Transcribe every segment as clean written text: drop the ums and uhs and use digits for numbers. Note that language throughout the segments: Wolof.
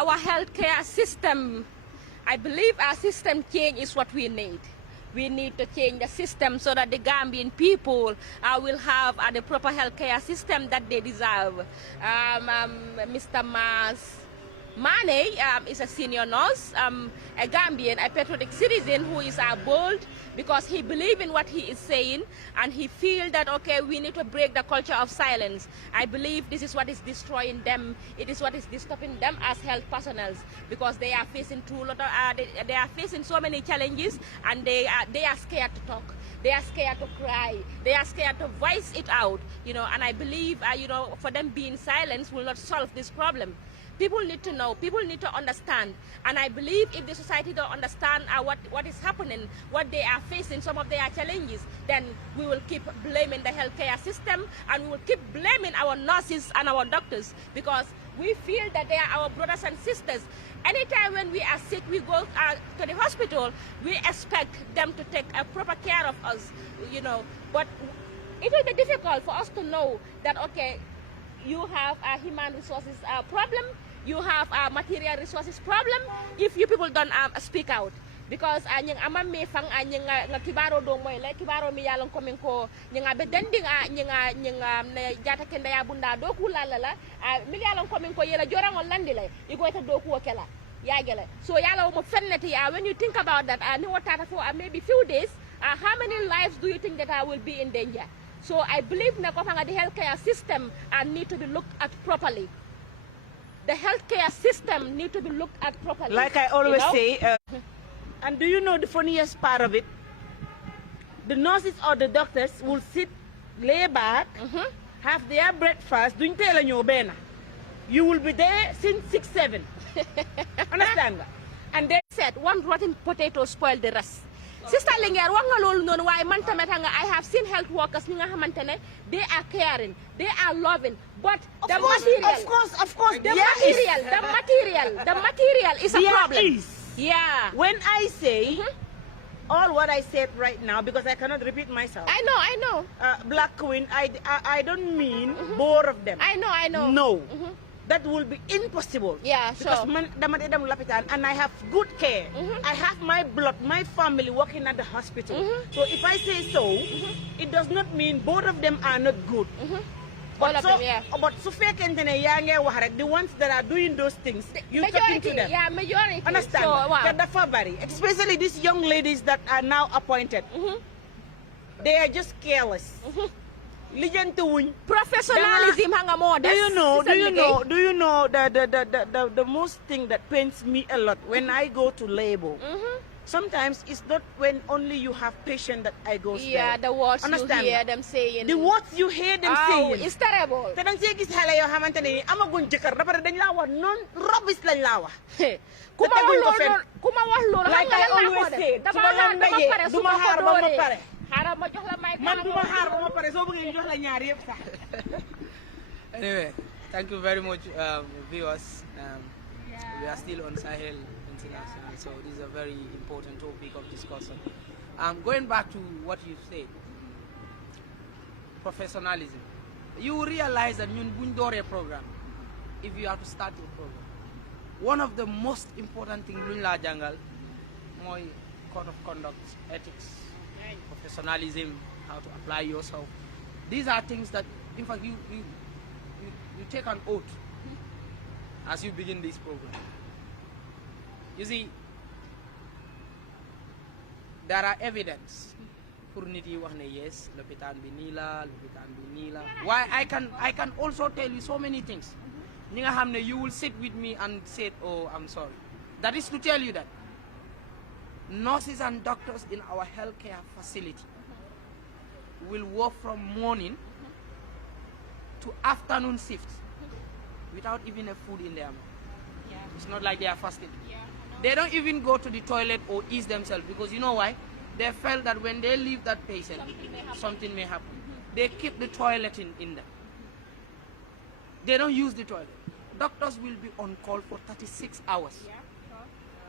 our healthcare system, I believe our system change is what we need. We need to change the system so that the Gambian people will have the proper healthcare system that they deserve. Mr. Manneh is a senior nurse, a Gambian, a patriotic citizen who is bold because he believes in what he is saying, and he feels that, okay, we need to break the culture of silence. I believe this is what is destroying them. It is what is disturbing them as health personnel, because they are facing they are facing so many challenges, and they are scared to talk. They are scared to cry. They are scared to voice it out, and I believe, for them being silent will not solve this problem. People need to know, people need to understand, and I believe if the society don't understand what is happening, what they are facing, some of their challenges, then we will keep blaming the healthcare system, and we will keep blaming our nurses and our doctors, because we feel that they are our brothers and sisters. Anytime when we are sick, we go to the hospital, we expect them to take a proper care of us, but it will be difficult for us to know that, okay, you have a human resources problem, you have a material resources problem if you people don't speak out. Because anyang amam me fang anyang nga kibaro do moy le kibaro mi yalang komen ko nyanga be dending nyanga ne jata kenda ya bunda do ku la mi yalang komen ko yela jorangol landi le igoita do ku kela yagele. So yala mo fenneti when you think about that ni watata for maybe few days, how many lives do you think that will be in danger? So I believe na the healthcare system need to be looked at properly. The healthcare system need to be looked at properly. Like I always say, and do you know the funniest part of it? The nurses or the doctors will sit, lay back, have their breakfast, doing bena. You will be there since 6, 7. Understand? And they said one rotten potato spoiled the rest. Sister Linger, I have seen health workers, they are caring, they are loving, but the material, of course, the material is a problem. Yeah. When I say all what I said right now, because I cannot repeat myself. I know. Black Queen, I don't mean both of them. I know. No. That will be impossible. Yeah, because and I have good care. I have my blood, my family working at the hospital. So if I say so, it does not mean both of them are not good. But so the ones that are doing those things, you talking to them. Yeah, majority. Understand? So, especially these young ladies that are now appointed. They are just careless. Professionalism hanga more. Do you know the most thing that pains me a lot when I go to labor? Sometimes it's not when only you have patient that I go there. Yeah, the words you hear them saying. The words you hear them saying. It's terrible. Tadang siya gis hala yo hamantani amagun jikar na para dañ lawa non rubbish lañ lawa. Kuma wax lolu like I always say, duma xaar ba ma pare. Anyway, thank you very much, viewers. We are still on Sahel International, so this is a very important topic of discussion. Going back to what you said, professionalism. You realize that you build a program. If you have to start your program, one of the most important things in la jungle, my code of conduct, ethics, professionalism, how to apply yourself. These are things that, in fact, you take an oath as you begin this program. You see, there are evidence for niti wahne yes, lopitan binila. Why I can also tell you so many things. You will sit with me and say, oh, I'm sorry. That is to tell you that nurses and doctors in our healthcare facility will work from morning to afternoon shifts without even a food in their mouth. Yeah. It's not like they are fasting. Yeah, they don't even go to the toilet or ease themselves, because you know why? They felt that when they leave that patient, something may happen. They keep the toilet in them. They don't use the toilet. Doctors will be on call for 36 hours. Yeah.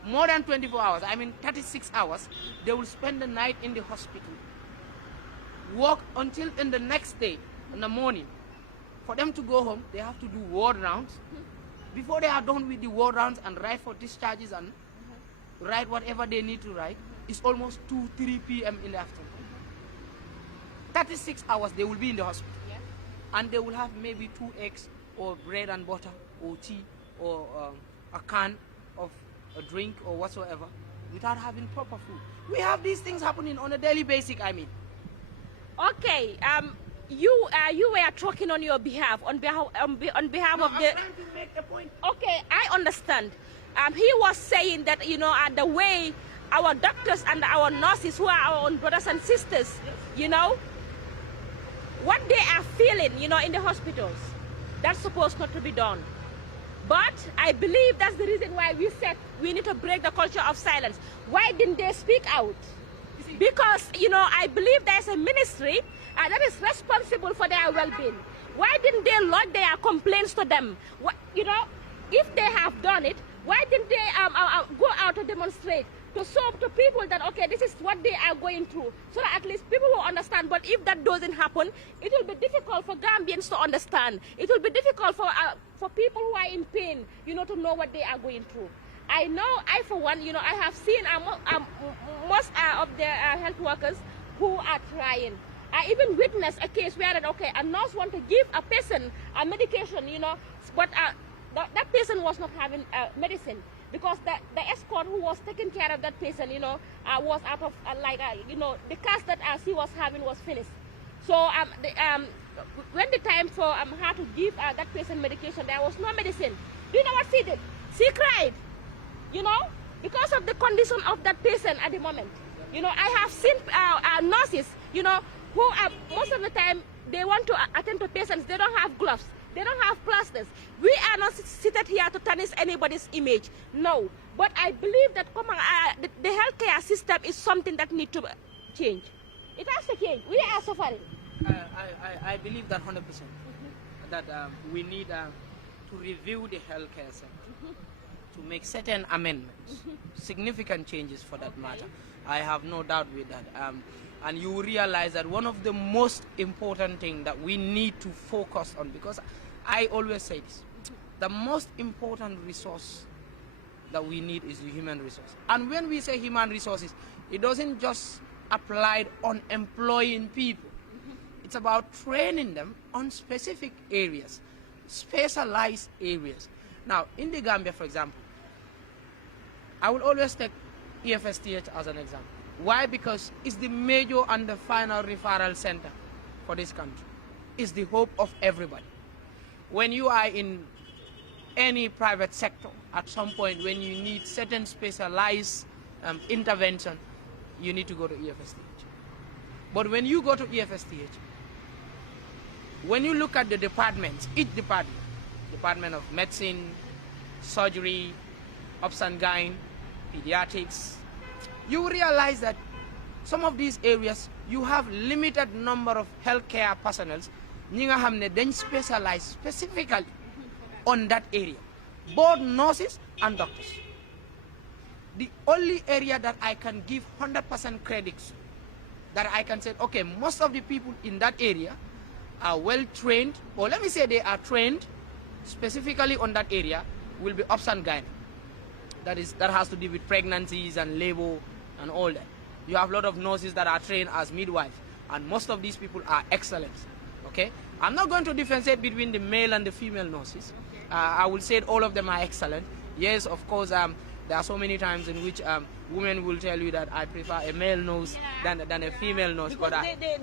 More than 24 hours, 36 hours, they will spend the night in the hospital. Work until in the next day, in the morning. For them to go home, they have to do ward rounds. before they are done with the ward rounds and write for discharges and write whatever they need to write, it's almost 2-3 p.m. in the afternoon. 36 hours they will be in the hospital. And they will have maybe 2 eggs or bread and butter or tea or a can of a drink or whatsoever without having proper food. We have these things happening on a daily basis, I mean. Okay, you were talking on your behalf, on behalf of the... I'm trying to make a point. Okay, I understand. He was saying that, you know, the way our doctors and our nurses, who are our own brothers and sisters, you know, what they are feeling, you know, in the hospitals, that's supposed not to be done. But I believe that's the reason why we said we need to break the culture of silence. Why didn't they speak out? Because, you know, I believe there's a ministry that is responsible for their well-being. Why didn't they lodge their complaints to them? What, you know, if they have done it, why didn't they go out to demonstrate, to show to people that, okay, this is what they are going through, so that at least people will understand. But if that doesn't happen, it will be difficult for Gambians to understand. It will be difficult for people who are in pain, you know, to know what they are going through. I know, I for one, you know, I have seen most of the health workers who are trying. I even witnessed a case where, okay, a nurse want to give a patient a medication, you know, but that patient was not having medicine, because the escort who was taking care of that patient, you know, was out of, you know, the cast that she was having was finished. So when the time for her to give that patient medication, there was no medicine. Do you know what she did? She cried, you know, because of the condition of that patient at the moment. You know, I have seen nurses, you know, who are, most of the time, they want to attend to patients, they don't have gloves. They don't have plasters. We are not seated here to tarnish anybody's image. No. But I believe that the healthcare system is something that needs to change. It has to change. We are suffering. I believe that 100%. That we need to review the healthcare sector, to make certain amendments, significant changes for that matter. I have no doubt with that. And you will realize that one of the most important things that we need to focus on, because I always say this, the most important resource that we need is the human resource. And when we say human resources, it doesn't just apply on employing people. It's about training them on specific areas, specialized areas. Now, in the Gambia, for example, I will always take EFSTH as an example. Why? Because it's the major and the final referral center for this country. It's the hope of everybody. When you are in any private sector, at some point when you need certain specialized intervention, you need to go to EFSTH. But when you go to EFSTH, when you look at the departments, each department of medicine, surgery, obs and gyne, pediatrics, you realize that some of these areas, you have limited number of healthcare personnel, ñi nga xam ne dañ specialize specifically on that area, both nurses and doctors. The only area that I can give 100% credits, that I can say, okay, most of the people in that area are well trained, or let me say they are trained specifically on that area, will be obs and gyne. That has to do with pregnancies and labor and all that. You have a lot of nurses that are trained as midwives, and most of these people are excellent. Okay, I'm not going to differentiate between the male and the female nurses. I will say all of them are excellent. Yes, of course, there are so many times in which women will tell you that I prefer a male nurse than a female nurse.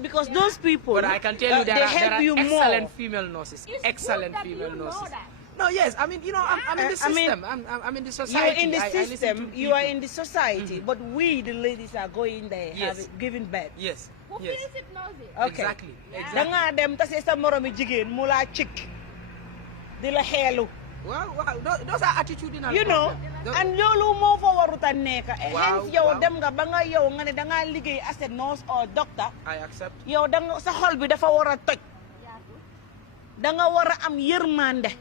Because those people, but I can tell you there are excellent more. Female nurses, It's excellent good that female you know nurses. that. No, yes, I mean, you know, I'm in the system. I'm in the society. You're in the I listen system, to you are people. in the society, but we, the ladies, are going there, Yes. giving birth. Yes, Who yes. feels it knows it. Okay. Exactly, Yeah. exactly. Danga dem tase sa moromi jigéen mu la chick di la xeelu. Well, those are attitudinal You know, problems. and loolu moo fa waruta nekk. Wow, Hence yow wow. dem nga ba nga yow nga ne danga liggéey as a nurse or doctor, I accept. yow danga sa xol bi dafa war a toj. Danga war a am yërmande.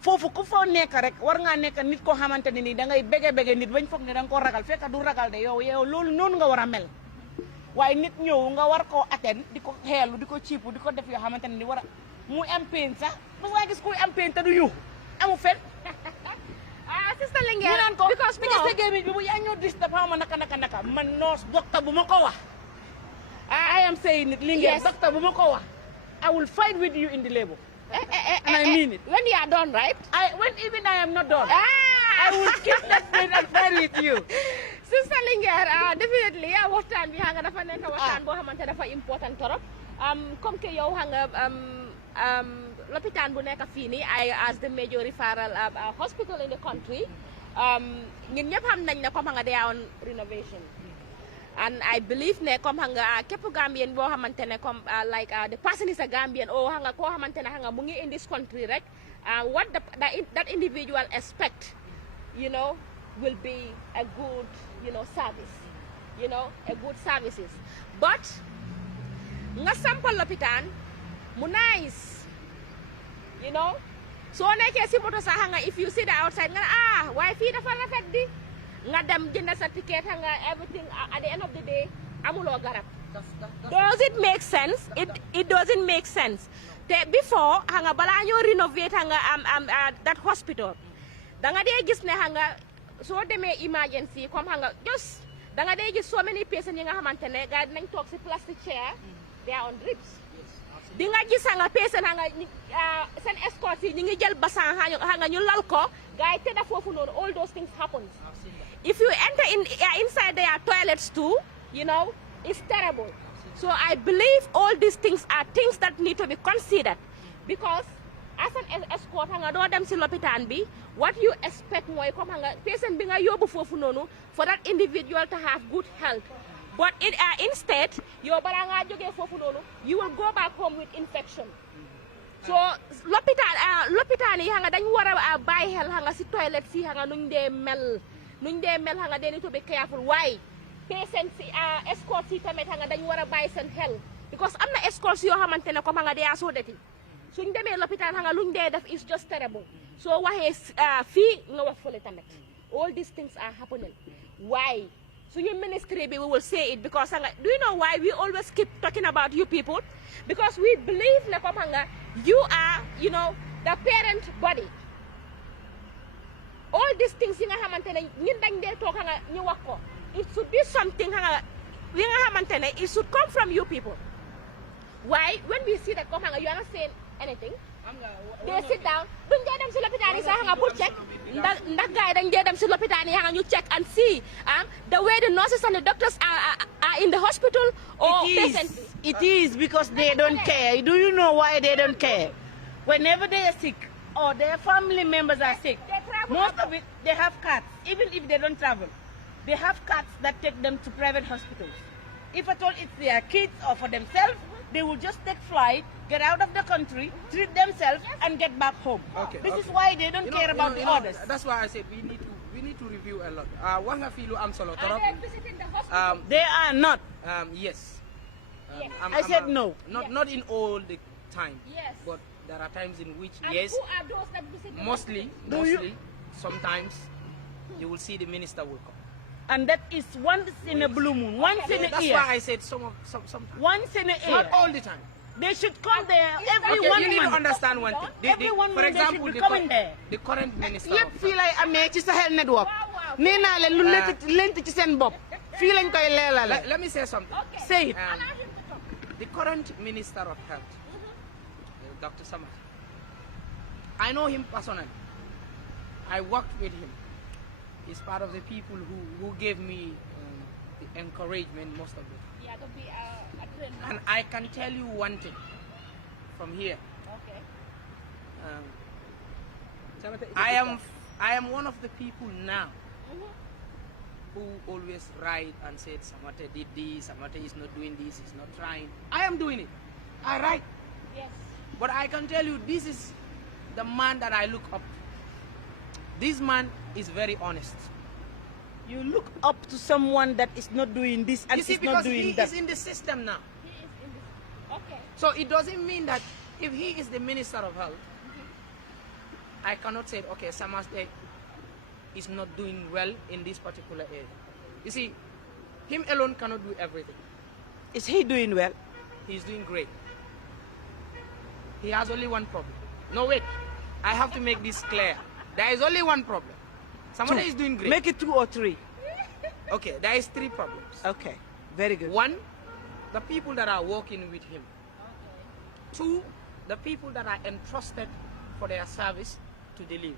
Foofu ku fa nekk rek war ngaa nekk nit koo xamante ne nii dangay bege nit bañ foog ne danga ko ragal fekk du ragal de yow loolu noonu nga war a mel. waaye nit ñëw nga war koo atteindre di ko xeelu di ko ciipu di ko def yoo xamante ne ni war a mu am pain sax parce que gis kuy am pain te du yuuxu amu fen Sister ñu Linguère naan ko because bi sa gémmiñ bi bu yaa ñoo dis dafa ma naka man nurse docteur bu ma ko wax I am saying it Linguère Yes. docteur bu ma ko wax I will fight with you in the labor and I mean it when you are done, right? when even I am not done I will keep that thing and fight with you Sister Linguère definitely waxtaan bi nga dafa nekk waxtaan boo xamante dafa important torop comme que yow nga lopitaan bu nekk fii nii as the major referral hospital in the country ñun ñëpp xam nañ ne comme nga they are on renovation and I believe ne comme nga képp Gambien boo xamante ne comme like the person is a Gambian or nga koo xamante ne nga mu ngi in this country rek what that individual expect you know will be a good service a good services but nga sampal lopitaan mu nice soo nekkee si moto sax nga if you see the outside nga ne waaye fii dafa rafet di nga dem jënd sa ticket nga everything at the end of the day amuloo garab does it make sense it doesn't make sense te before nga balaa ñoo renovate nga that hospital da nga dee gis ne nga soo demee emergency comme nga just da nga dee gis so many patients yi nga xamante ne gars dinañ toog si plastic chair they are on drips di nga gis nga patient nga seen escorte yi ñu ngi jël bassan nga ñu lal ko gars yi tëdda foofu noonu all those things happen if you enter inside their toilets too it's terrible so I believe all these things are things that need to be considered because as an escort nga doo dem si lopitaan bi what you expect mooy comme nga patient bi nga yóbbu foofu noonu for that individual to have good health but instead yow balaa ngaa jógee foofu noonu you will go back home with infection so lopitaan yi nga dañ war a bàyyi xel nga si toilet si nga nuñ dee mel nga they need to be careful waaye patient si escort si tamit nga dañ war a bàyyi seen xel because am na escort yoo xamante ne comme nga they are so dirty suñ demee lopitaan nga luñ dee def is just terrible soo waxee fii nga wax fële tamit all these things are happening why suñu ministry bi we will say it because do you know why we always keep talking about you people because we believe ne comme you are the parent body all these things yi nga xamante ne ñun dañ dee toog ñu wax ko it should be something li nga xamante ne it should come from you people why when we see that comme you are not saying anything they sit down duñ dee dem si lopitaan yi sax pour check ndax gars yi dañ dee dem si lopitaan yi ñu check and see the way the nurses and the doctors are in the hospital or patients it is because they don't care do you know why they don't care whenever they are sick or their family members are sick most of it they have cards even if they don't travel they have cards that take them to private hospitals if at all it's their kids or for themselves they will just take flight, get out of the country, treat themselves, and get back home. Okay, this is why they don't care about the others. That's why I said we need to review a lot. What have you am solo are they visiting the hospital? They are not. Yes. Yes. I said no. Not in all the time. Yes. But there are times in which And yes. who are those that visit the Mostly, sometimes you will see the minister will come. And that is once in a blue moon, once in a year. That's why I said some. Once in a year. Not all the time. They should come there every Okay, 1 you need to month. understand one thing. Every 1 For month example, they should be coming there. the current minister. yëpp fii lay amee ci Sahel Network. nee naa leen lu lent ci seen bopp. fii lañ koy leelale. Let me say something. Say it. The current minister of health, Dr. Samad, I know him personally. I worked with him. He's part of the people who gave me the encouragement most of it. Yeah, to be a trainer. And I can tell you one thing from here. Okay. I am one of the people now who always write and said Samate did this, Samate is not doing this, he's not trying. I am doing it. I write. Yes. But I can tell you this is the man that I look up to. This man is very honest. You look up to someone that is not doing this and You see, is not because doing he that. is in the system now. He is in this. Okay. So it doesn't mean that if he is the minister of health, I cannot say, okay, Samaste is not doing well in this particular area. You see, him alone cannot do everything. Is he doing well? He's doing great. He has only one problem. No, wait. I have to make this clear. There is only one problem. Somebody is doing great. Make it 2 or 3. Okay, there is 3 problems. Okay, very good. 1, the people that are working with him. 2, the people that are entrusted for their service to deliver.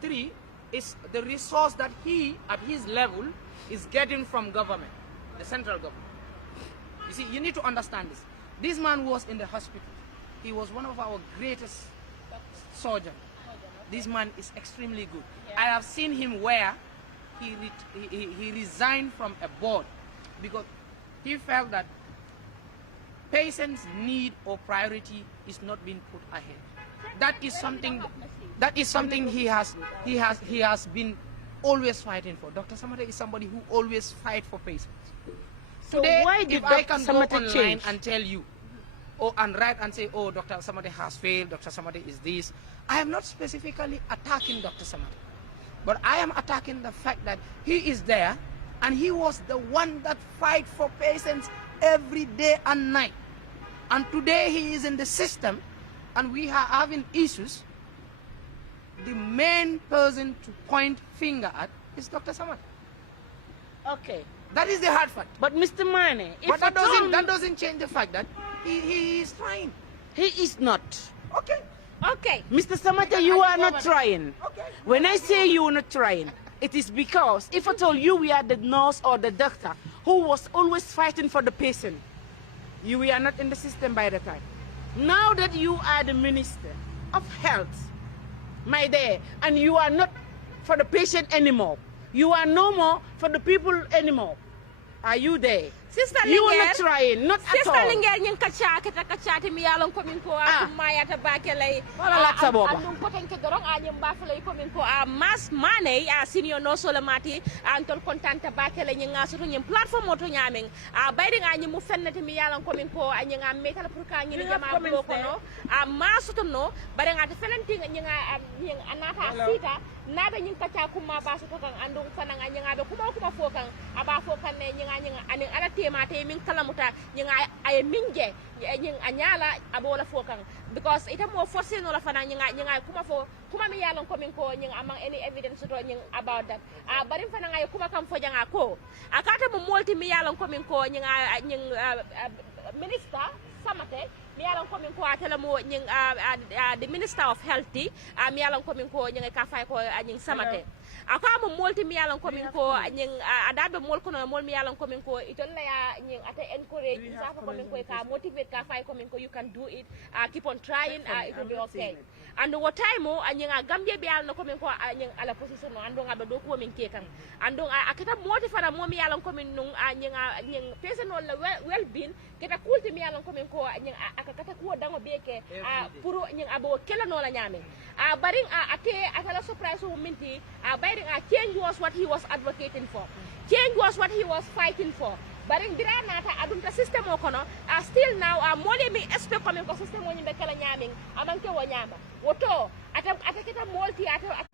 3 is the resource that he, at his level, is getting from government, the central government. You see, you need to understand this. This man was in the hospital. He was one of our greatest surgeons. This man is extremely good. I have seen him where he resigned from a board because he felt that patients' need or priority is not being put ahead. That is something he has been always fighting for. Dr. Samate is somebody who always fights for patients. So Today, why did if I can go Samate online change? and tell you, and write and say, oh, Dr. Samate has failed, Dr. Samate is this, I am not specifically attacking Dr. Samate, but I am attacking the fact that he is there and he was the one that fight for patients every day and night. And today he is in the system and we are having issues. The main person to point finger at is Dr. Samate. Okay. That is the hard fact. But Mr. Manneh, But that doesn't change the fact that he is trying. he is not. Okay. Okay. Mr. Samate, you are not trying. Okay. When I say you are not trying, it is because if I told you we are the nurse or the doctor who was always fighting for the patient, you are not in the system by the time. Now that you are the Minister of Health, my dear, and you are not for the patient anymore, you are no more for the people anymore. Are you there? Sister You are Linguère, not trying, not at Sister all. Linguère ñing kachati mi yalon komin ko Ah. maya ta bakelay Wala latsa boba. andum potenke dorong anyim bafalay komin ko mas Manneh senior no solamati antol kontanta bakelay ñinga soto ñim platform auto ñaming bayri anyim mu fennati mi yalon komin ko ñinga metal pour ka ñi jama blo ko no mas soto no bare ngata fenanti ñinga ñing anata sita nabe ñing kacha kuma ba soto kan andum fananga ñinga be kuma fo kan aba fo kan ne ñinga anin ala temate min kalamuta ñinga ay minje ñing anyala abola fo kan because ita mo forcé no la fana ñinga kuma mi yalon ko min ko ñing amang any evidence to ñing about that barim fana ngay kuma kam fo janga ko akata mo molti mi yalon ko min ko ñinga ñing minister Samate mi yalon ko min ko atela mo ñing the Minister of Health mi yalon ko min ko ñing ka fay ko ñing Samate aka mo molti mi yalon ko min ko ñing adabe mol ko no mol mi yalon ko min ko itol la ya ñing ata encourage sa ko min ko ka motivate ka fay ko min ko you can do it keep on trying it will be okay and what time mo ñing Gambia bi yalon ko min ko ñing ala position no ando ngabe do ko min ke kan ando akata moti fana mo mi yalon ko min nung ñing personal well being keta kulti mi yalon ko min ko ñing akata ko dango beke pour ñing abo kala no la ñame baring ate atala surprise o minti change was what he was advocating for. Change was what he was fighting for. But in Biranata, adunta system okono, still now, mole mi expect coming ko system woni be kala nyaming, amanke wo nyama. Woto, ataketa multi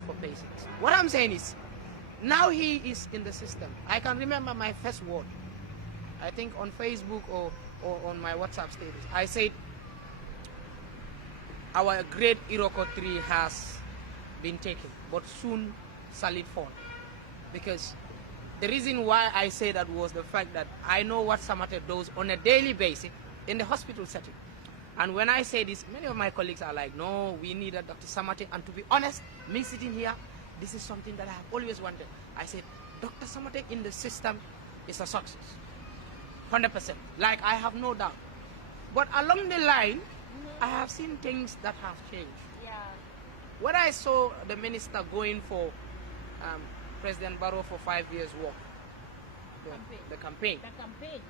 For patients. What I'm saying is, now he is in the system. I can remember my first word. I think on Facebook or on my WhatsApp status. I said, our great Iroko tree has been taken, but soon shall it fall. Because the reason why I say that was the fact that I know what Samate does on a daily basis in the hospital setting. And when I say this, many of my colleagues are like, no, we need a Dr. Samate. And to be honest, me sitting here, this is something that I have always wanted. I said, Dr. Samate in the system is a success. 100%. Like, I have no doubt. But along the line, I have seen things that have changed. Yeah. When I saw the minister going for President Barrow for 5 years walk, the campaign,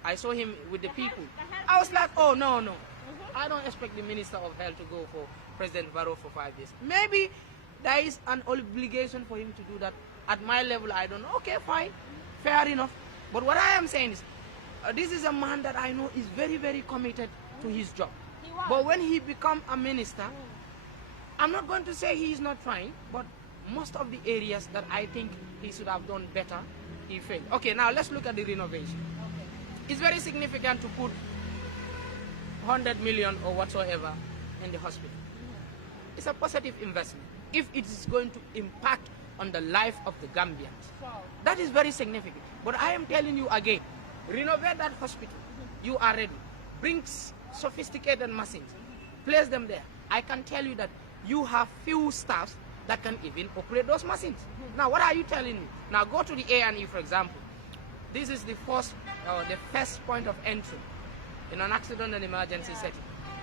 I saw him with the people. I was like, oh, no. I don't expect the Minister of Health to go for President Barrow for 5 years. Maybe there is an obligation for him to do that. At my level, I don't know. Okay, fine. Fair enough. But what I am saying is, this is a man that I know is very, very committed to his job. But when he become a minister, I'm not going to say he is not trying, but most of the areas that I think he should have done better, he failed. Okay, now let's look at the renovation. It's very significant to put 100 million or whatsoever in the hospital. it's a positive investment if it is going to impact on the life of the Gambians. That is very significant. But I am telling you again, renovate that hospital. You are ready. Bring sophisticated machines. Place them there. I can tell you that you have few staffs that can even operate those machines. Now, what are you telling me? Now, go to the A&E, for example. This is the first point of entry in an accident and emergency setting.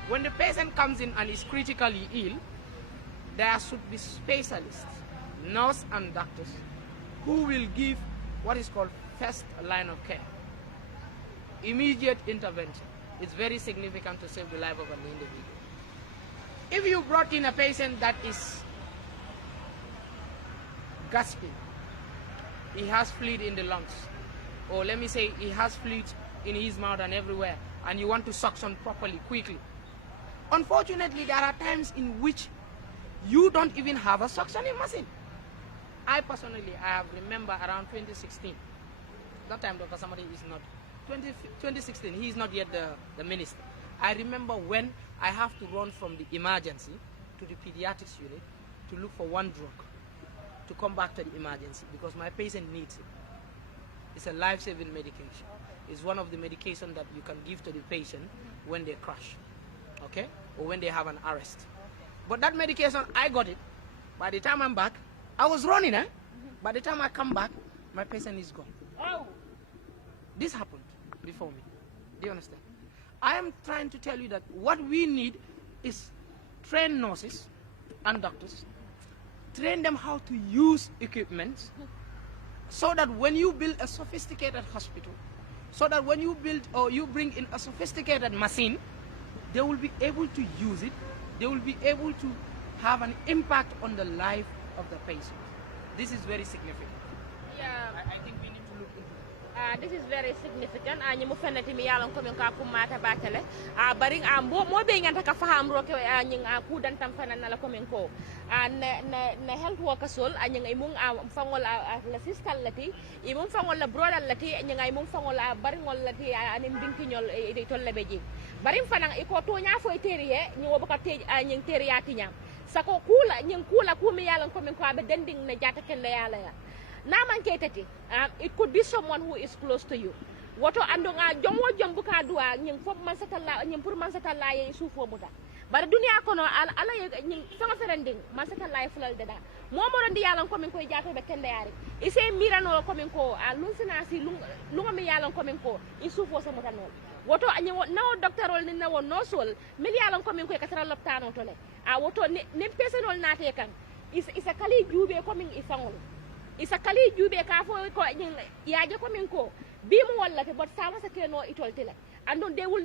When the patient comes in and is critically ill, there should be specialists, nurse and doctors, who will give what is called first line of care. Immediate intervention is very significant to save the life of an individual. If you brought in a patient that is gasping, he has fluid in the lungs, or let me say he has fluid in his mouth and everywhere, and you want to suction properly, quickly. Unfortunately, there are times in which you don't even have a suctioning machine. I personally, I remember around 2016, that time Dr. Samadi is not, 2016, he is not yet the minister. I remember when I have to run from the emergency to the pediatrics unit to look for one drug to come back to the emergency because my patient needs it. It's a life-saving medication. It's one of the medications that you can give to the patient when they crash, okay, or when they have an arrest. But that medication, I got it. By the time I'm back, I was running, eh? By the time I come back, my patient is gone. Oh. This happened before me. Do you understand? I am trying to tell you that what we need is trained nurses and doctors, train them how to use equipment, so that when you build a sophisticated hospital, so that when you build or you bring in a sophisticated machine, they will be able to use it, they will be able to have an impact on the life of the patient. This is very significant. Yeah. I think we need to look into it. This is very significant. Ñu mu fenati mi yalon ko min ka kumata batale. Bari mo be nganta ka faham roke ñing ku dantam fanan la ko min ko. Na health workers sol ñing ay mung fangol la sister lati, imum fangol la brother lati ñing ay mung fangol bari ngol lati anim binki ñol e tolle beji. Bari fanan iko to nya fo teriye ñi wobo ka tej ñing teriyati ñam. Sako kula ñing kula ku mi yalon ko min ko be dending na jata ken la yala ya. It could be someone who is close to you. Woto andonga jomo jombuka dua nying fop man satalla nying pour man satalla ye sufo muta. Bara dunia kono ala nying fanga ferending man satalla ye fulal deda. Mo rondi yalan ko min ko jato be kende yari. Ise mirano ko min ko lun sinasi lunga mi yalan ko min ko isufo sa muta non. Woto anyo no doctorol ni na won no sol mil yalan ko min ko katara loptano to le. Woto ne personol nate kan isa kali jube ko min ifangol. Isa kali jube ka fo ko yaje ko min ko bi mu wallate but sama sa keno itol tele and they will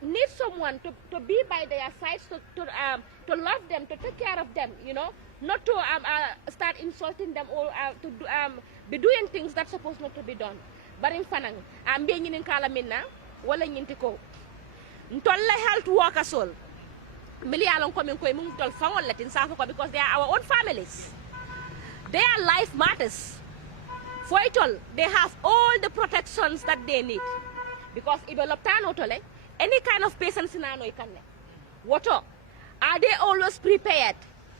need someone to be by their side to love them, to take care of them, you know, not to start insulting them or to be doing things that's supposed not to be done. But in fanang be ngin kala minna wala nyinti ko ntolle health workers sol miliyalon ko min ko mum tol fawol latin sa ko because they are our own families. Their life matters. For it all, they have all the protections that they need. Because if you tole, any kind of patient sinano ikane. Water, are they always prepared?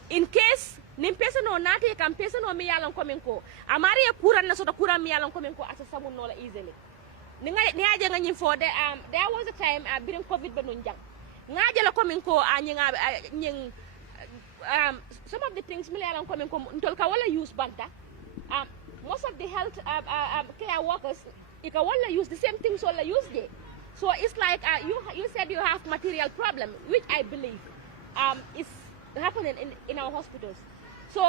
In case nim patient no nate kam patient no miyalon kominko, amari e kuran na soto kuran miyalon kominko asa samun no la easily. Niaje nga nyim there was a time during COVID benunjang. Ngaje la kominko nying some of the things miliyalan ko min ko ntolka wala use banta most of the health care workers ika wala use the same things wala use de so it's like you said you have material problem which I believe is happening in our hospitals. So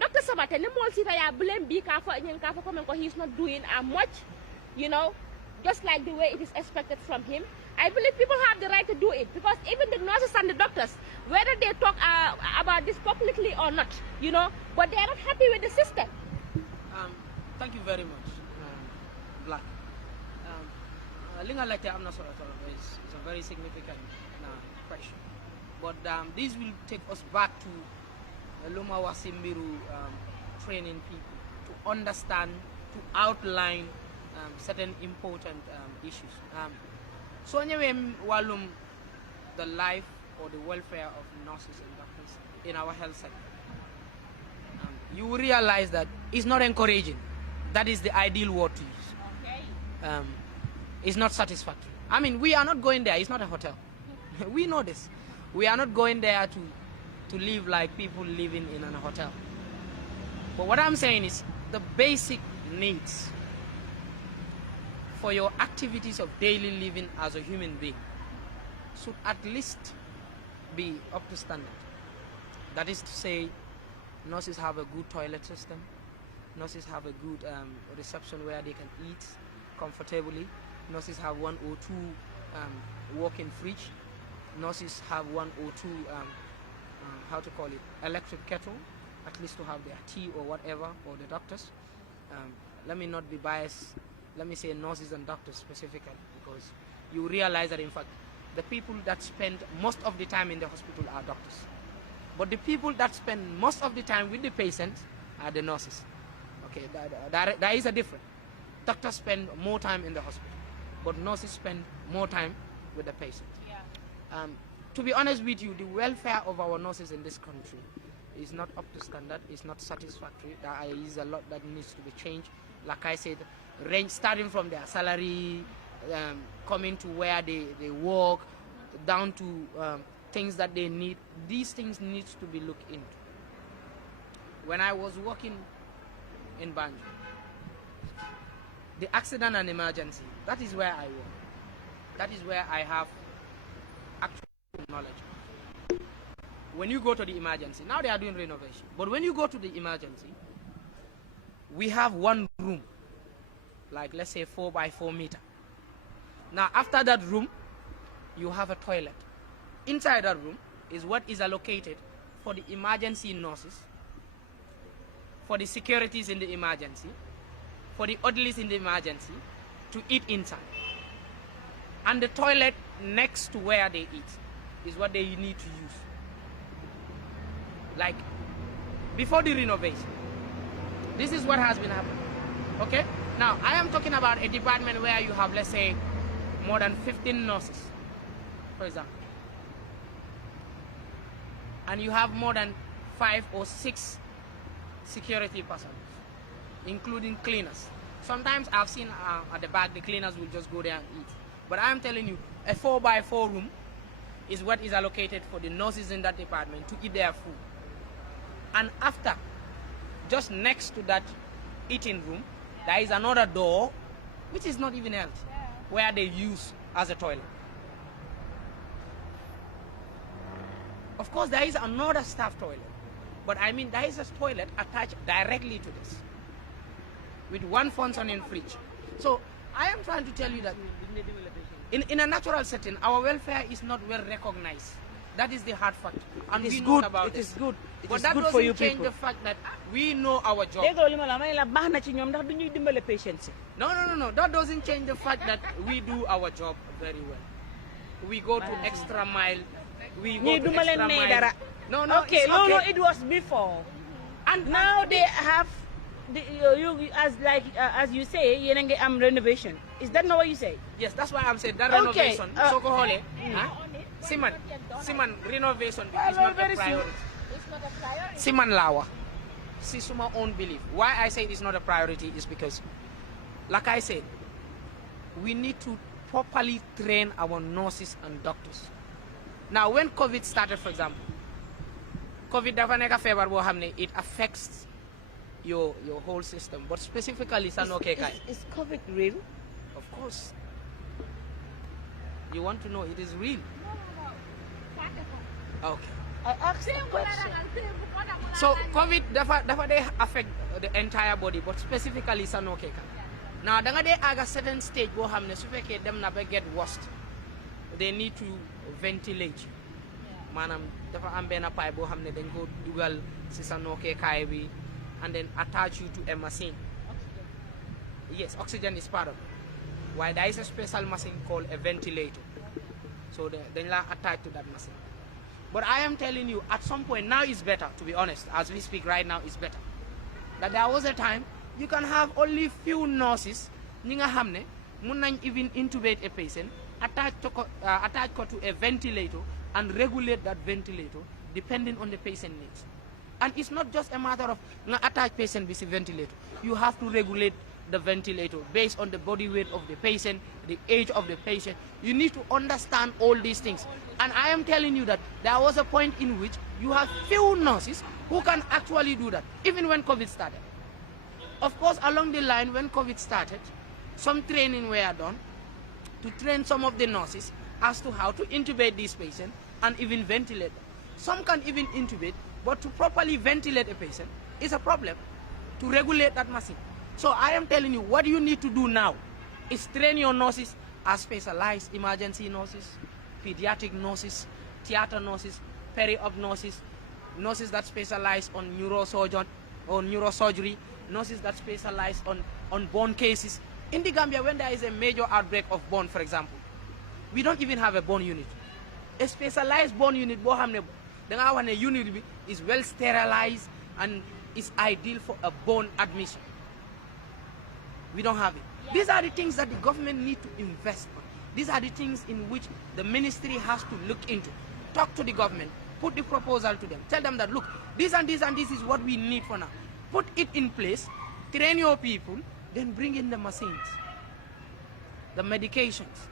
Dr. Sabate ne mol sita ya blame bi ka fa nyen ka fa ko he's not doing much, you know, just like the way it is expected from him. I believe people have the right to do it because even the nurses and the doctors, whether they talk about this publicly or not, you know, but they are not happy with the system. Thank you very much, Black. Linga Lete Amna Soratolo is a very significant question. But this will take us back to Luma Wasimbiru training people to understand, to outline certain important issues. So anyway, walum the life or the welfare of nurses and doctors in our health sector, you will realize that it's not encouraging. That is the ideal word to use. It's not satisfactory. I mean, we are not going there. It's not a hotel. We know this. We are not going there to live like people living in a hotel. But what I'm saying is the basic needs for your activities of daily living as a human being should at least be up to standard. That is to say, nurses have a good toilet system. Nurses have a good reception where they can eat comfortably. Nurses have one or two walk-in fridge. Nurses have one or two, how to call it, electric kettle, at least to have their tea or whatever, or the doctors. Let me not be biased. Let me say nurses and doctors specifically, because you realize that in fact, the people that spend most of the time in the hospital are doctors. But the people that spend most of the time with the patients are the nurses. Okay, there is a difference. Doctors spend more time in the hospital, but nurses spend more time with the patient. Yeah. To be honest with you, the welfare of our nurses in this country is not up to standard, it's not satisfactory. There is a lot that needs to be changed. Like I said, range starting from their salary, coming to where they work, down to things that they need. These things need to be looked into. When I was working in Banjul, the accident and emergency, that is where I work. That is where I have actual knowledge. When you go to the emergency, now they are doing renovation, but when you go to the emergency, we have one room, like let's say 4 by 4 meter. Now after that room, you have a toilet. Inside that room is what is allocated for the emergency nurses, for the securities in the emergency, for the orderlies in the emergency to eat inside. And the toilet next to where they eat is what they need to use. Like before the renovation, this is what has been happening. Okay? Now I am talking about a department where you have, let's say, more than 15 nurses, for example. And you have more than 5 or 6 security personnel, including cleaners. Sometimes I've seen at the back the cleaners will just go there and eat. But I'm telling you, a 4 by 4 room is what is allocated for the nurses in that department to eat their food. And after, just next to that eating room, there is another door, which is not even healthy, where they use as a toilet. Of course, there is another staff toilet, but I mean, there is a toilet attached directly to this, with one functioning fridge. So, I am trying to tell you that in a natural setting, our welfare is not well recognized. That is the hard fact. And we know about it. It is good. But that doesn't change the fact that we know our job. No. That doesn't change the fact that we do our job very well. We go to extra mile. We go to extra mile. No, okay, no, it was before. And now they have, as you say, renovation. Is that not what you say? Yes, that's why I'm saying that renovation. Siman renovation is not a priority. It's not a priority. Siman lawa. Sisuma own belief. Why I say it's not a priority is because, like I said, we need to properly train our nurses and doctors. Now, when COVID started, for example, COVID dafa neka febar bo xamne it affects your whole system, but specifically Sanoke Kai. Is COVID real? Of course. You want to know it is real? Okay. I asked a question. So COVID dafa they affect the entire body, but specifically Sanoke Kai. Now, danga they at a certain stage bo xamne su fekke dem na ba get worst, they need to ventilate you. Manam dafa am bena pipe bo xamne dañ ko dugal ci Sanoke Kai bi and then attach you to a machine. Oxygen. Yes, oxygen is part of it. Why there is a special machine called a ventilator. So then la attached to that machine. But I am telling you, at some point, now it's better, to be honest. As we speak right now, it's better. That there was a time, you can have only few nurses, ninga hamne, mun nañ even intubate a patient, attach to a ventilator, and regulate that ventilator depending on the patient needs. And it's not just a matter of attach patient with a ventilator. You have to regulate the ventilator based on the body weight of the patient, the age of the patient. You need to understand all these things. And I am telling you that there was a point in which you have few nurses who can actually do that, even when COVID started. Of course, along the line, when COVID started, some training were done to train some of the nurses as to how to intubate these patients and even ventilate them. Some can even intubate, but to properly ventilate a patient is a problem, to regulate that machine. So I am telling you, what you need to do now is train your nurses as specialized emergency nurses, pediatric nurses, theater nurses, peri-op nurses, nurses that specialize on neurosurgeon or neurosurgery, nurses that specialize on bone cases. In the Gambia, when there is a major outbreak of bone, for example, we don't even have a bone unit. A specialized bone unit, the unit is well sterilized and is ideal for a bone admission. We don't have it. Yeah. These are the things that the government need to invest on. These are the things in which the ministry has to look into. Talk to the government, put the proposal to them, tell them that, look, this and this and this is what we need for now. Put it in place, train your people, then bring in the machines, the medications.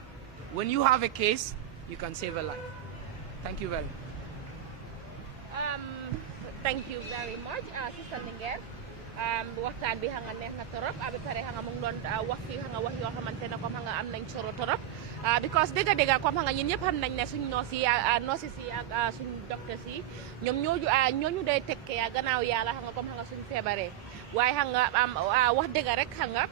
When you have a case, you can save a life. Thank you very much. Thank you very much, Sister Linguère. Waxtaan bi nga neex na torop abi pare nga mu ngi doon wax fi nga wax yoo xamante ne comme nga am nañ solo torop because dëgg comme nga ñun ñëpp xam nañ ne suñ nurse yi ak suñ docteur yi ñoom ñooñu day tekke ya gannaaw yàlla nga comme nga suñ feebaree waaye nga wax dëgg rek nga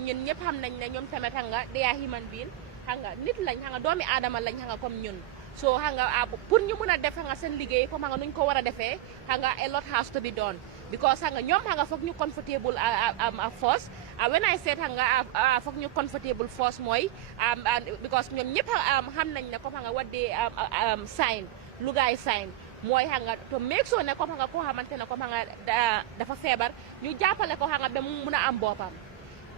ñun ñëpp xam nañ ne ñoom tamit nga they are human being nga nit lañ nga doomi aadama lañ nga comme ñun so nga pour ñu mën a def nga seen liggéey comme nga nuñ ko war a defee nga a lot has to be done because nga ñoom nga foog ñu comfortable first when I said nga foog ñu comfortable first mooy because ñoom ñëpp xam nañ ne comme nga what they sign lu gaay sign mooy nga to make sure ne comme nga koo xamante ne comme nga dafa feebar ñu jàppale ko nga ba mu mun a am boppam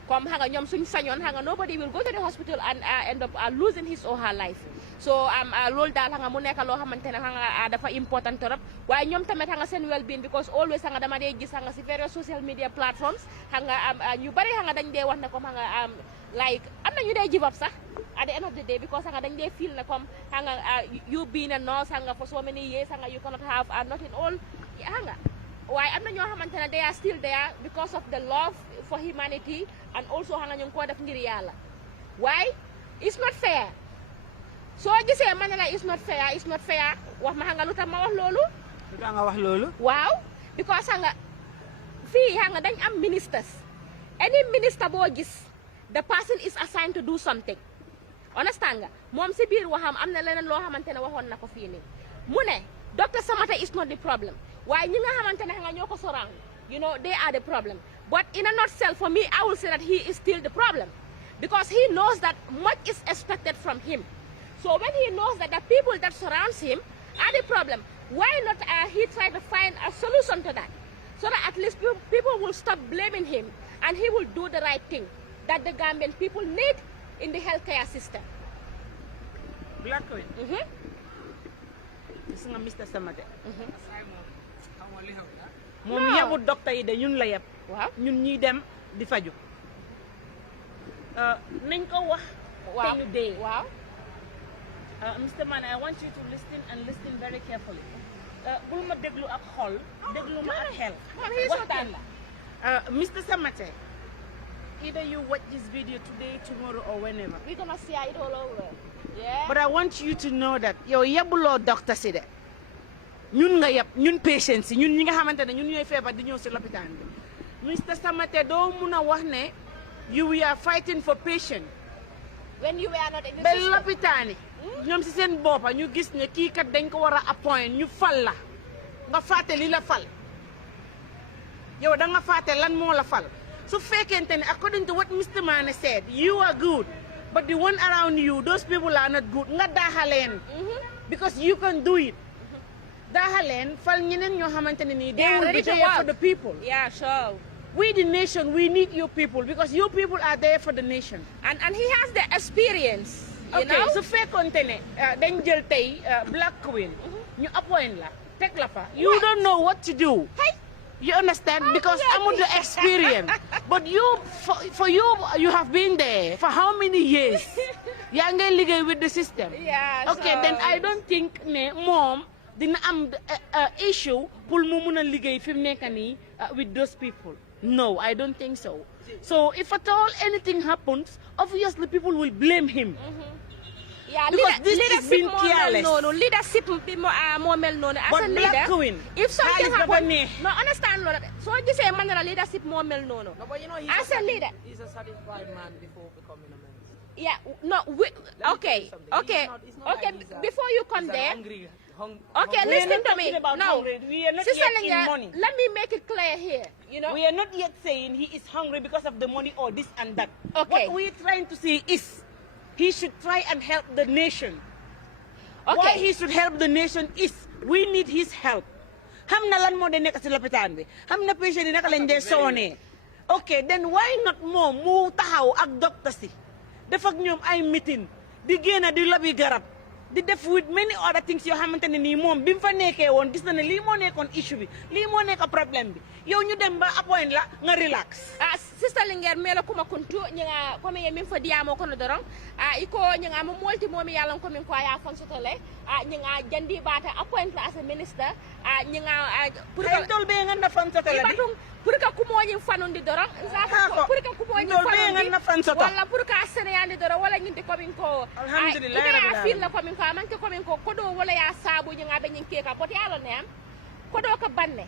comme nga ñoom suñ sañoon nga nobody will go to the hospital and end up losing his or her life so loolu daal nga mu nekk loo xamante ne nga dafa important torop waaye ñoom tamit nga seen well being because always nga dama dee gis nga si various social media platforms nga ñu bari nga dañ dee wax ne comme nga like am na ñu dee give up sax at the end of the day because nga dañ dee feel ne comme nga you being a nurse nga for so many years nga you cannot have nothing all nga waaye am na ñoo xamante ne they are still there because of the love for humanity and also nga ñu ngi ko def ngir yàlla waaye it's not fair soo gisee ma ne la it's not fair wax ma nga lu tax ma wax loolu lu tax nga wax loolu waaw because nga fii nga dañ am ministers any minister boo gis the person is assigned to do something understand nga moom si biir waxam am na leneen loo xamante ne waxoon na ko fii nii mu ne Dr. Samata is not the problem waaye ñi nga xamante ne nga ñoo ko surround you know they are the problem but in a nutshell for me I will say that he is still the problem because he knows that much is expected from him so when he knows that the people that surrounds him are the problem why not he try to find a solution to that so that at least people will stop blaming him and he will do the right thing that the Gambian people need in the healthcare system. Black Queen. Gis nga Mr. Samate. moom yebut docteur yi de ñun la yeb. waaw ñun ñuy dem di faju nañ ko wax. waaw te ñu dee. waaw. Mr. Manneh, I want you to listen very carefully. bul ma déglu ak xol déglu ma ak xel. waxtaan la. Mr. Samate, either you watch this video today, tomorrow, or whenever. We're gonna see it all over. Yeah. But I want you to know that yow yebuloo docteur si de ñun nga yeb ñun patients yi ñun ñi nga xamante ne ñun ñooy feebar di ñëw si lopitaan bi. Mr. Samate doo mun a wax ne you are fighting for patient. When you were not in the ba system. lopitaan yi ñoom si seen boppa ñu gis ne kii kat dañ ko war a appoint ñu fal la nga fàtte li la fal yow da nga fàtte lan moo la fal su fekkente ne according to what Mr. Manneh said you are good but the one around you those people are not good nga daaxaleen because you can do it daaxaleen fal ñeneen ñoo xamante ne nii they will be there for the people. Yeah, sure. We the nation, we need you people because you people are there for the nation. And he has the experience. you know. su fekkonte ne dañ jël tey Black Queen ñu appoint la teg la fa you don't know what to do. You understand? Because I'm the experience. But you, for you, you have been there for how many years? Yaa ngi liggéey with the system. Yeah. Okay, so, then I don't think ne moom dina am issue pour mu mun a liggéey fi mu nekk nii with those people. No, I don't think so. So if at all anything happens, obviously people will blame him. Yeah, because this is being careless. Leadership more mel no. As But a leader, Black Queen, if something happens, happens, no, understand no. So you say man leadership more mel no. No, but you know, as a leader, he's a satisfied man before becoming a minister. Yeah, no, okay. Before you come there, okay, listen to me. No, we are not Sister yet in Linga, money. let me make it clear here. You know, We are not yet saying he is hungry because of the money or this and that. Okay. What we're trying to say is he should try and help the nation. okay. Why he should help the nation is we need his help. Xam na lan moo de nekk si lopitaan bi xam na patient yi naka lañ dee soonee. Okay, then why not moom mu taxaw ak docteur si def ak ñoom ay meeting di génn di lobby garab di def with many other things yoo xamante ne nii moom bi mu fa nekkee woon gis na ne lii moo nekkoon issue bi lii moo nekk problème bi yow ñu dem ba appoint la nga relax. Sister Linger melo kuma kuntu nyanga kome yemin fa diamo kono dorong iko nyanga mo molti momi yalla ko min ko ya fonsotele nyanga jandi bata appoint la as a minister nyanga pour ay tol be nga na fonsotele di pour ka kumo nyi fanundi dorong pour ka kumo nyi fanundi wala pour ka seneyandi dorong wala nyindi ko min ko alhamdulillah ya fil la ko min ko manke ko min ko kodo wala ya sabu nyanga be nyin keka pot yalla ne am kodo ka banne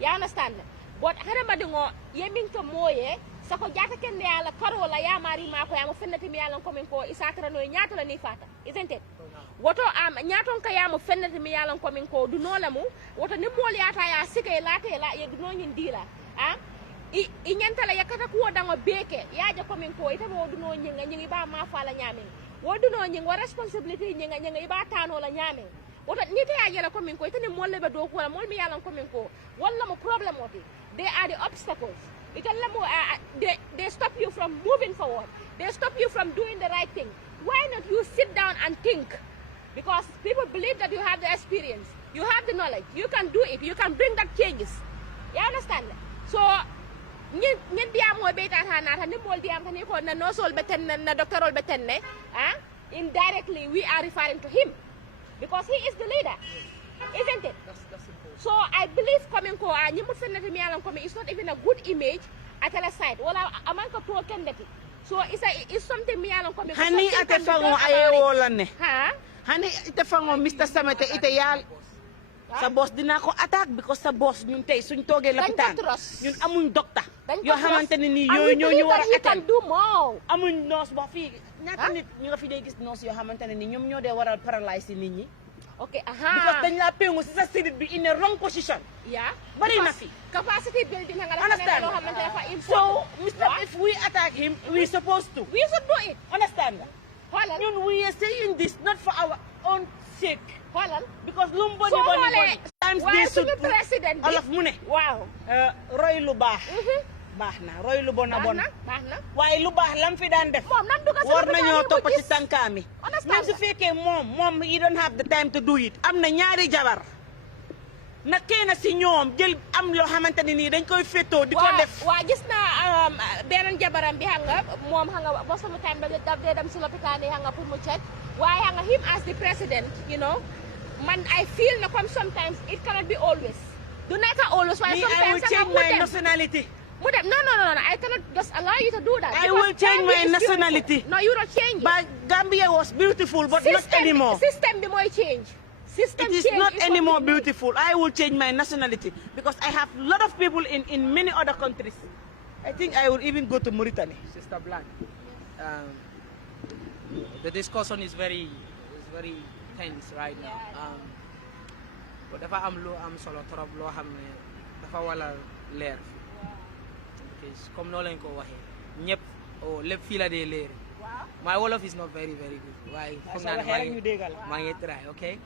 you understand but haramba dingo yemin to moye sako jata kende yalla karola ya mari mako ya mo fennati mi yalla ko min ko isakra no nyaato la ni fata isn't it woto am nyaaton ka ya mo fennati mi yalla ko min ko du no lamu woto ni mol yata ya sikay late la ye du no nyin dila i nyanta la yakata ko dango beke ya ja ko min ko ita bo du no nyinga nyingi ba ma fa la nyame wo du no nyinga responsibility nyinga nyinga iba tano la nyame woto nite ya yela ko min ko ita ni mol le be do ko wala mol mi yalla ko min ko wala mo problem oti they are the obstacles. They stop you from moving forward. They stop you from doing the right thing. Why not you sit down and think? Because people believe that you have the experience. You have the knowledge. You can do it. You can bring that changes. You understand? So, indirectly we are referring to him. Because he is the leader. Isn't it? That's important. So I believe coming ko it's not even a good image at a side. Wala amanka to candidate. So it's something me alam coming. Hani ate fango ayewola ne. Ha? Hani ite fango Mr. Samete ite yal. Sa boss dina ko attack because sa boss ñun tay suñ toogee lapitaan ñun amuñ docteur yoo xamante ne nii yooyu ñoo ñu war a attack amuñ nurse ba fii ñaata nit ñu nga fi dee gis nurse yoo xamante ne nii ñoom ñoo dee waral paralyse nit ñi. Okay, because dañ la pengu si sa sidit bi in a wrong position. Yeah. Bari na fi. Capacity building nga understand? So, Mr. If we attack him, we supposed to. We should do it. Understand? Holland. Ñun we are saying this not for our own sake. Holland. Because lumboni boni. Times they should president. Olaf mu ne. Wow. Roy lu baax. Baax na roy lu bon a bon. Baax na. Waaye lu baax lam fi daan def. Moom nam du ko war nañoo topp ci tànkaami. Understand? Même su fekkee moom you don't have the time to do it. Am na ñaari jabar. Na kenn si ñoom jël am loo xamante ne nii dañ koy féetoo di ko def. Waa gis naa beneen jabaram bi xam nga moom xam nga most of the time daf dee dem si lopitaan yi xam nga pour mu check waaye xam nga him as the president you know man I feel na comme sometimes it cannot be always. Du nekk always waaye sometimes I will change my nationality. No, I cannot just allow you to do that. I will change my nationality. No, you don't change it. But Gambia was beautiful, but not anymore. System be more change. System it is not anymore beautiful. I will change my nationality because I have a lot of people in many other countries. I think I will even go to Mauritania. Sister Blank, the discussion is very tense right now. But dafa am solo trop loo xam ne dafa wala leer. Comme noo leen ko waxee ñëpp lépp fii la dee leer. My Wolof is not very good. waaye foog naa ne maa ngi try okay.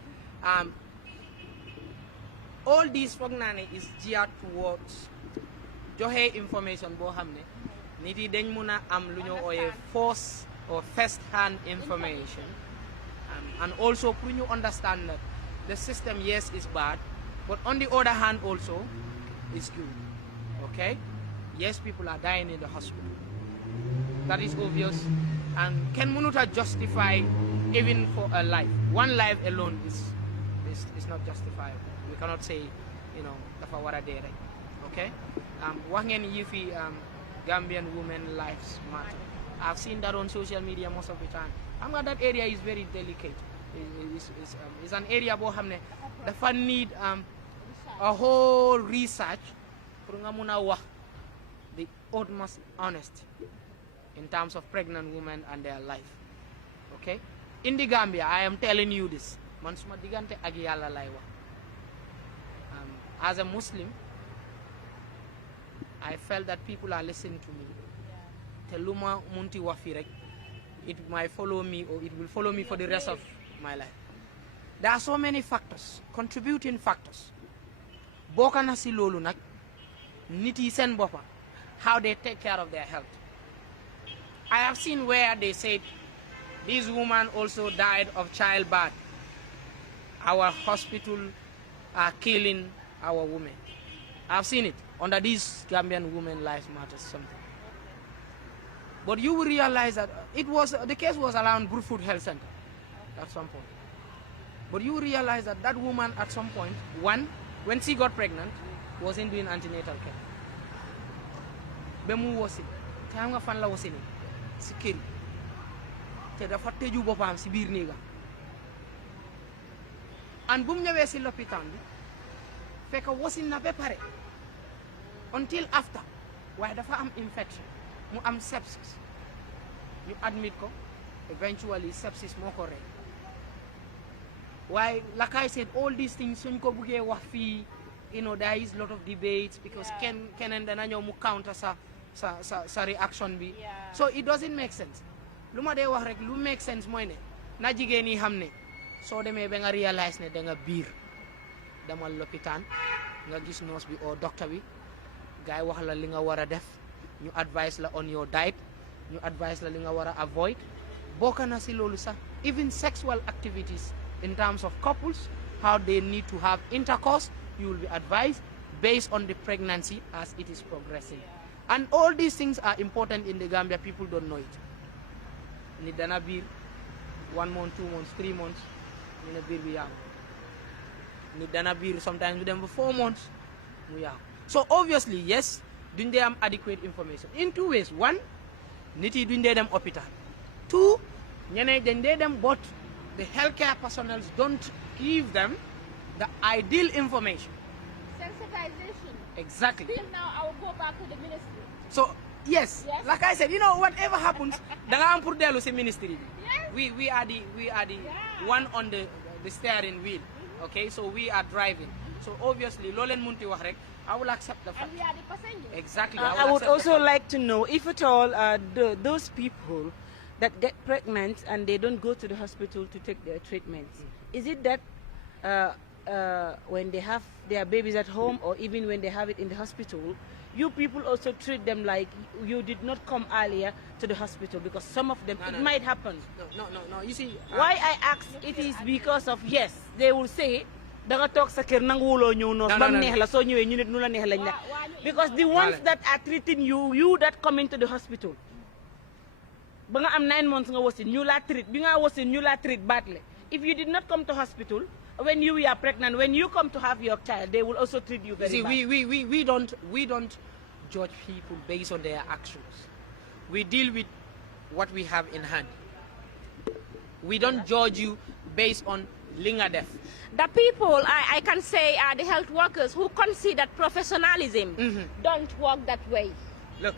All this foog naa ne is geared towards joxe information boo xam ne nit yi dañ mun a am lu ñu ooyee false or first-hand information. And also, when you understand that the system, yes, is bad, but on the other hand also, it's good. Okay? Yes, people are dying in the hospital. That is obvious. And can Munuta justify even for a life? One life alone is not justifiable. We cannot say, dafa wara dee rek. Okay? Wax ngeen yi fi Gambian women lives matter. I've seen that on social media most of the time. That area is very delicate. It's an area boo xam ne dafa need a whole research pour nga mun a wax the utmost honesty in terms of pregnant women and their life. Okay? In the Gambia, I am telling you this. Man suma digante ak Yalla lay wax. As a Muslim, I felt that people are listening to me. Te luma munti wax fi rek, it might follow me or it will follow me for the rest of my life. There are so many factors, contributing factors. Boka na si lolu nak nit yi sen bopa, how they take care of their health. I have seen where they said these women also died of childbirth. Our hospital are killing our women. I've seen it under these Gambian Women Lives Matter something. But you will realize that the case was around Brookwood Health Center at some point. But you realize that that woman at some point, when she got pregnant, wasn't doing antenatal care. Bemu wasi, kaya nga fan la wasi ni, si kiri. Te dafa teju bopam si biir néega. And bum ñëwee si lopitaan bi, fekk wasin na ba pare. Until after, waaye dafa am infection, mu am sepsis. You admit ko, eventually sepsis moo ko rey. Why, like I said, all these things, suñ ko buggee wax fii, there is a lot of debates because keneen dana ñëw mu counter sa reaction bi. So it doesn't make sense. Lu ma dee wax rek, lu make sense mooy ne, na jigéen yi xam ne, soo demee ba nga realize ne da nga biir, demal lopitaan, nga gis nurse bi or doctor bi, gaay wax la li nga war a def, ñu advise la on your diet, ñu advise la li nga war a avoid. Bokk na si loolu sax, even sexual activities in terms of couples, how they need to have intercourse, you will be advised based on the pregnancy as it is progressing. And all these things are important in the Gambia. People don't know it. Ni dana bir 1 month, 2 months, 3 months, ni bir bi yaw. Ni dana bir sometimes with them for 4 months, mu yaw. So obviously, yes, duñ dee am adequate information in 2 ways. 1, nit yi duñ dee dem hôpital. 2, ñeneen dañ dee dem but the healthcare personnel don't give them the ideal information. Sensitization. Exactly. Still now, I will go back to the ministry. So yes, like I said, whatever happens, danga am pour delu ci ministry. Yes. We are the one on the steering wheel. Okay, so we are driving. So obviously, lolen munti wax rek, I will accept the fact. And we are the passengers. Exactly. I would also like to know if at all those people that get pregnant and they don't go to the hospital to take their treatments, is it that when they have their babies at home or even when they have it in the hospital, you people also treat them like you did not come earlier to the hospital? Because some of them, it might happen. No. You see, Why I ask it is because of, yes, they will say, danga tok sa kër nanguwuloo ñëw noos bam neex la soo ñëwee ñu nit nu la neex lañ la. Because the ones that are treating you that come into the hospital, ba nga am 9 months nga wasin ñu la treat, bi nga wasin ñu la treat badly. If you did not come to hospital, when you are pregnant, when you come to have your child, they will also treat you very bad. We don't judge people based on their actions. We deal with what we have in hand. We don't judge you based on linga def. The people, I can say, are the health workers who consider professionalism don't work that way. Look,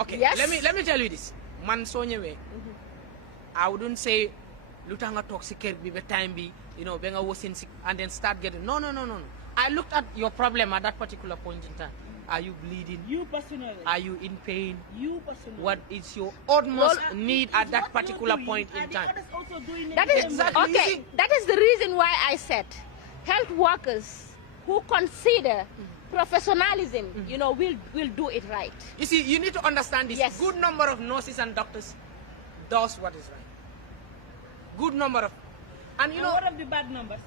okay, Yes. let me tell you this. Man so ñëwé, I wouldn't say lu tax nga tok ci kër bi ba time bi, ba nga wasin ci and then start getting. No. I looked at your problem at that particular point in time. Are you bleeding? You personally. Are you in pain? You personally. What is your utmost need at that particular point in time? That is Exactly. You okay. see- That is the reason why I said health workers who consider professionalism, will do it right. You see, you need to understand this. Yes. Good number of nurses and doctors does what is right. Good number of, and you know, what of the bad numbers?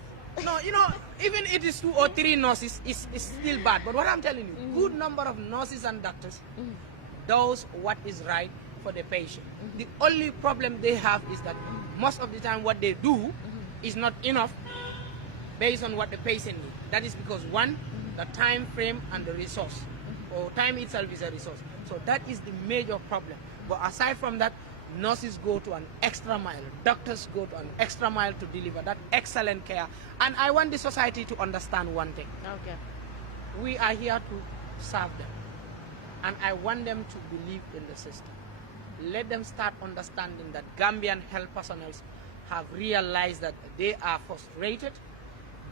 no, you know, even it is 2 or 3 nurses is still bad. But what I'm telling you, good number of nurses and doctors does what is right for the patient. The only problem they have is that most of the time what they do is not enough based on what the patient needs. That is because one, the time frame and the resource, or time itself is a resource. So that is the major problem. But aside from that, nurses go to an extra mile, doctors go to an extra mile to deliver that excellent care. And I want the society to understand one thing. Okay. We are here to serve them. And I want them to believe in the system. Let them start understanding that Gambian health personnel have realized that they are frustrated,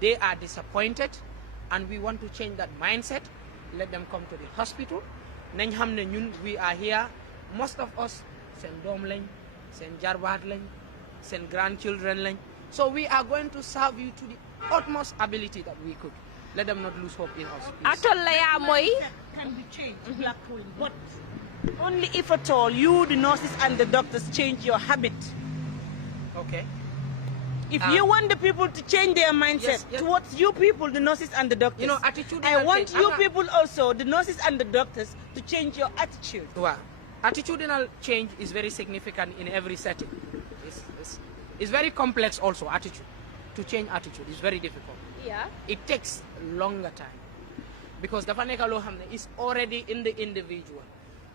they are disappointed, and we want to change that mindset. Let them come to the hospital. Nañ xam ne ñun we are here. Most of us seen doom lañ, seen jarbaat lañ, seen grandchildren lañ. So we are going to serve you to the utmost ability that we could. Let them not lose hope in us. Can be changed, Black Queen, but only if at all you, the nurses and the doctors, change your habit. Okay. If you want the people to change their mindset yes. towards you people, the nurses and the doctors, You know, attitude. I want you people also, the nurses and the doctors, to change your attitude. Wow. Attitudinal change is very significant in every setting. It's very complex also, attitude. To change attitude is very difficult. Yeah. It takes longer time. Because the faneka lo hamne is already in the individual.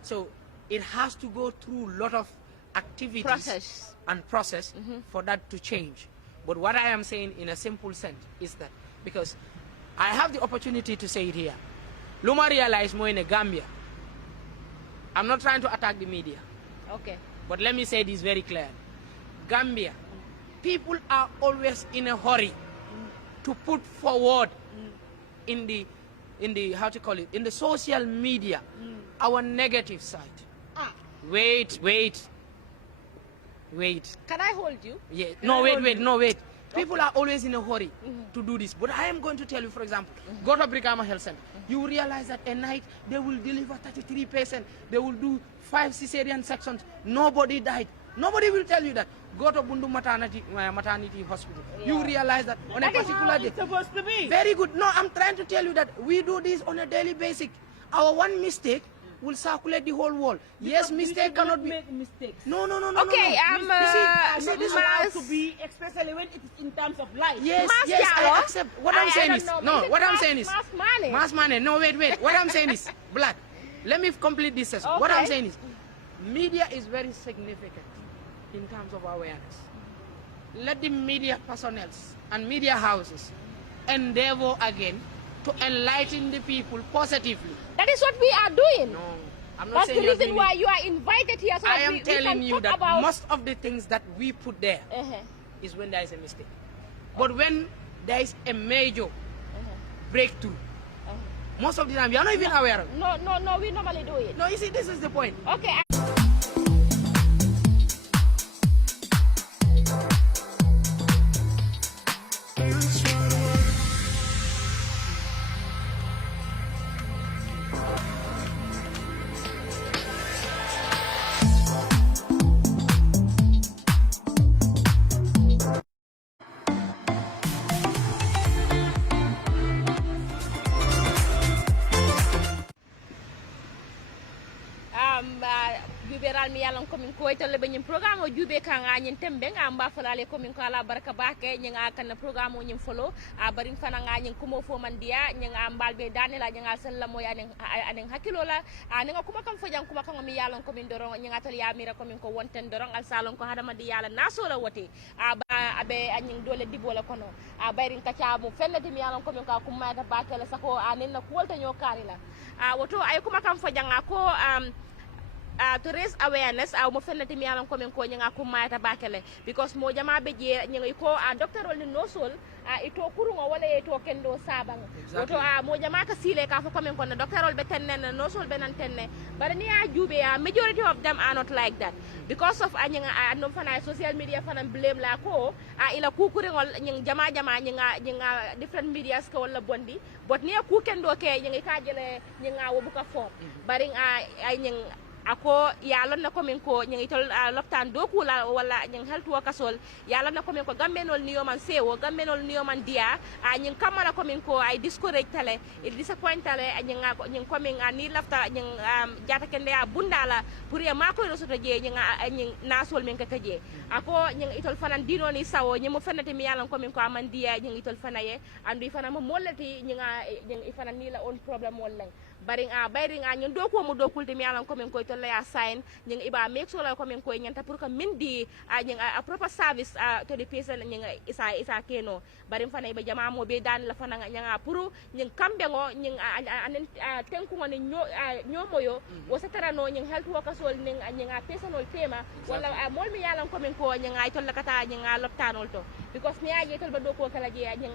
So it has to go through a lot of activities and process for that to change. But what I am saying in a simple sense is that, because I have the opportunity to say it here, Luma realize more in Gambia. I'm not trying to attack the media. Okay. But let me say this very clearly. Gambia, people are always in a hurry to put forward in the how to call it, in the social media, our negative side. Wait. Can I hold you? Yeah. No, wait. People are always in a hurry to do this. But I am going to tell you, for example, go to Brikama Health Center. You will realize that at night they will deliver 33 patients. They will do 5 cesarean sections. Nobody died. Nobody will tell you that. Go to Bundu Maternity Hospital. Yeah. You realize that on a particular day. It's supposed to be. Very good. No, I'm trying to tell you that we do this on a daily basis. Our one mistake will circulate the whole world. Yes, mistake cannot be. Make mistakes. No. Okay, This is allowed to be, especially when it is in terms of life. Yes, I accept. What I'm saying is, what I'm saying is, Mass Manneh. No, wait. What I'm saying is, Black. Let me complete this session. Okay. What I'm saying is, media is very significant in terms of awareness. Let the media personnel and media houses endeavor again to enlighten the people positively. That is what we are doing. No, I'm not That's saying the reason why you are invited here. So I that am we telling can you talk that about most of the things that we put there is when there is a mistake. But when there is a major breakthrough, most of the time you are not even aware of it. No, we normally do it. No, you see, this is the point. Okay. Juberal mi yalan komin ko itale be nyim programme o jube ka nga nyin tembe nga mba falale komin ko ala baraka bake nyinga kan programme o nyim folo a barin fana nga nyin kumo fo man dia nyinga mbal be danela nyinga sella mo ya anen hakilo la nga kuma kam fojang kuma kan mi yalan komin doron nyinga tal ya mira komin ko wonten doron al salon ko hadama di yala naso la wote abe anyin dole dibola kono a bayrin ka caabu fennati mi yalan komin ka kuma ta bakela sako anen na kuwolta nyokari la woto ay kuma kam fojang ko to raise awareness mo fennati mi yalan komin ko nyanga ko mayata bakele because mo jama be je nyanga ko doctor ol no sol ito kurungo wala ito kendo sabang woto mo jama ka sile ka fo komin ko na doctor ol be tenne no sol be nan tenne bare ni jube majority of them are not like that because of nyanga no fana social media fana blame la ko ila ku kuringol nyang jama nyanga different medias ko wala bondi but ni ku kendo ke nyanga ka jele nyanga wo buka form bare ay nyang ako yalon na komin ko nyang itol loptan do kula wala nyang health workers ol yalon na komin ko gambenol niyo man sewo gambenol niyo man dia nyang kamala komin ko ay discourage tale il disappoint tale nyang komin ni lafta nyang jata kende ya bundala pour ya mako no soto je nyang nasol men kakaje ako nyang itol fanan dino ni sawo nyamo fenati mi yalon komin ko man dia nyang itol fanaye andu fana mo mollati nyang ifana ni la on problem wol baring bayring nyen do ko mo do kulde mi alan ko men koy to la sign nyen iba make sure la ko men koy nyanta pour que mindi nyen a proper service to the patient nyen isa keno baring fana iba jama mo be dan la fana nyanga pour nyen kambe ngo nyen tenku ngoni nyo moyo wo satara no nyen health workers wol nyen personal tema wala mol mi yalan ko men ko nyen ay to la kata nyen loptanol to because ni aje tol ba do ko kala je nyen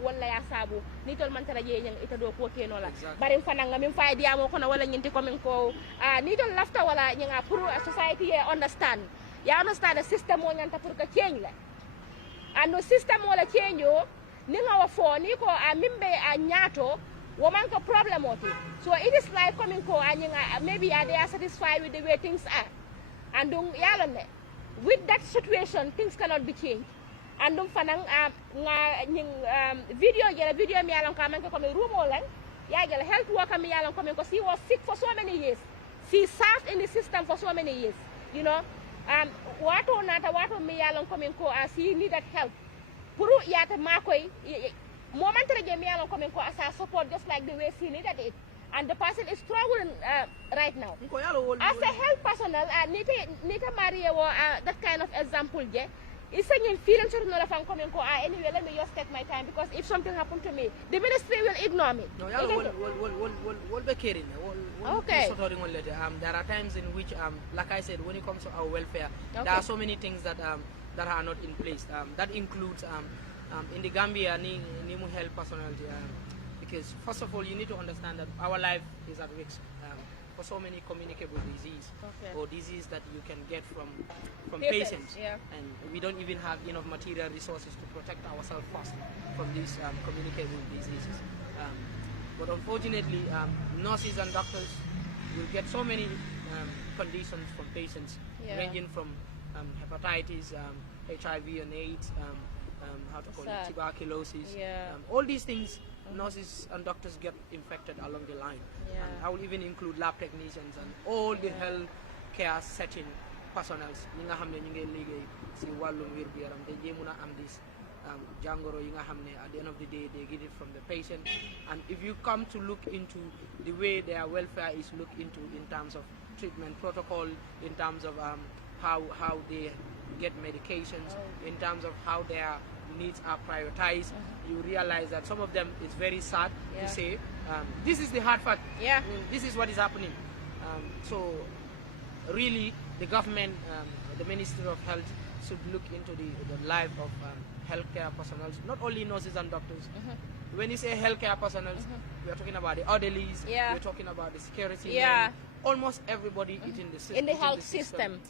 wala ya sabu ni tol man tara je nyen ita do ko keno la baring fananga min faydi amo kono wala nyinti komin ko ni don lafta wala nyanga pour society understand the system mo nyanta pour ka change la ando system wala change yo ni nga wa fo ni ko mimbe nyato woman ko problem oti so it is like coming ko nyanga maybe they are satisfied with the way things are and yalone with that situation things cannot be changed and fanang nga video mi yalan ka man ko mi rumo lan yagel health worker mi yalan komen because he was sick for so many years. He served in the system for so many years. You know, wato mi yalan komen ko as he needed help. Puru yata makoy momentary mi yalan komen ko as a support just like the way he needed it. And the person is struggling right now. As a health personnel, nita Maria that kind of example je. It's a feeling sort of not fan coming ko anyway let me just take my time because if something happened to me the ministry will ignore me. No, we'll be caring. Okay. There are times in which like I said when it comes to our welfare there are so many things that that are not in place. That includes in the Gambia ni mu health personality because first of all you need to understand that our life is at risk. For so many communicable disease or disease that you can get from patients and we don't even have enough material resources to protect ourselves first from these communicable diseases but unfortunately nurses and doctors will get so many conditions from patients ranging from hepatitis, HIV and AIDS, tuberculosis, all these things nurses and doctors get infected along the line. And I will even include lab technicians and all the health care setting personnel. Ñi nga xamne ñu ngi liggéey ci walum wér gu yaram dañ mëna am this jangoro yi nga xamne at the end of the day they get it from the patient. And if you come to look into the way their welfare is looked into in terms of treatment protocol, in terms of how they get medications, in terms of how their needs are prioritized, you realize that some of them is very sad to say this is the hard fact. This is what is happening. So really the government, the Ministry of Health should look into the life of healthcare personnel, not only nurses and doctors. When you say healthcare personnel, we are talking about the elderlies, we're talking about the security men. Almost everybody is in the system. In the health system.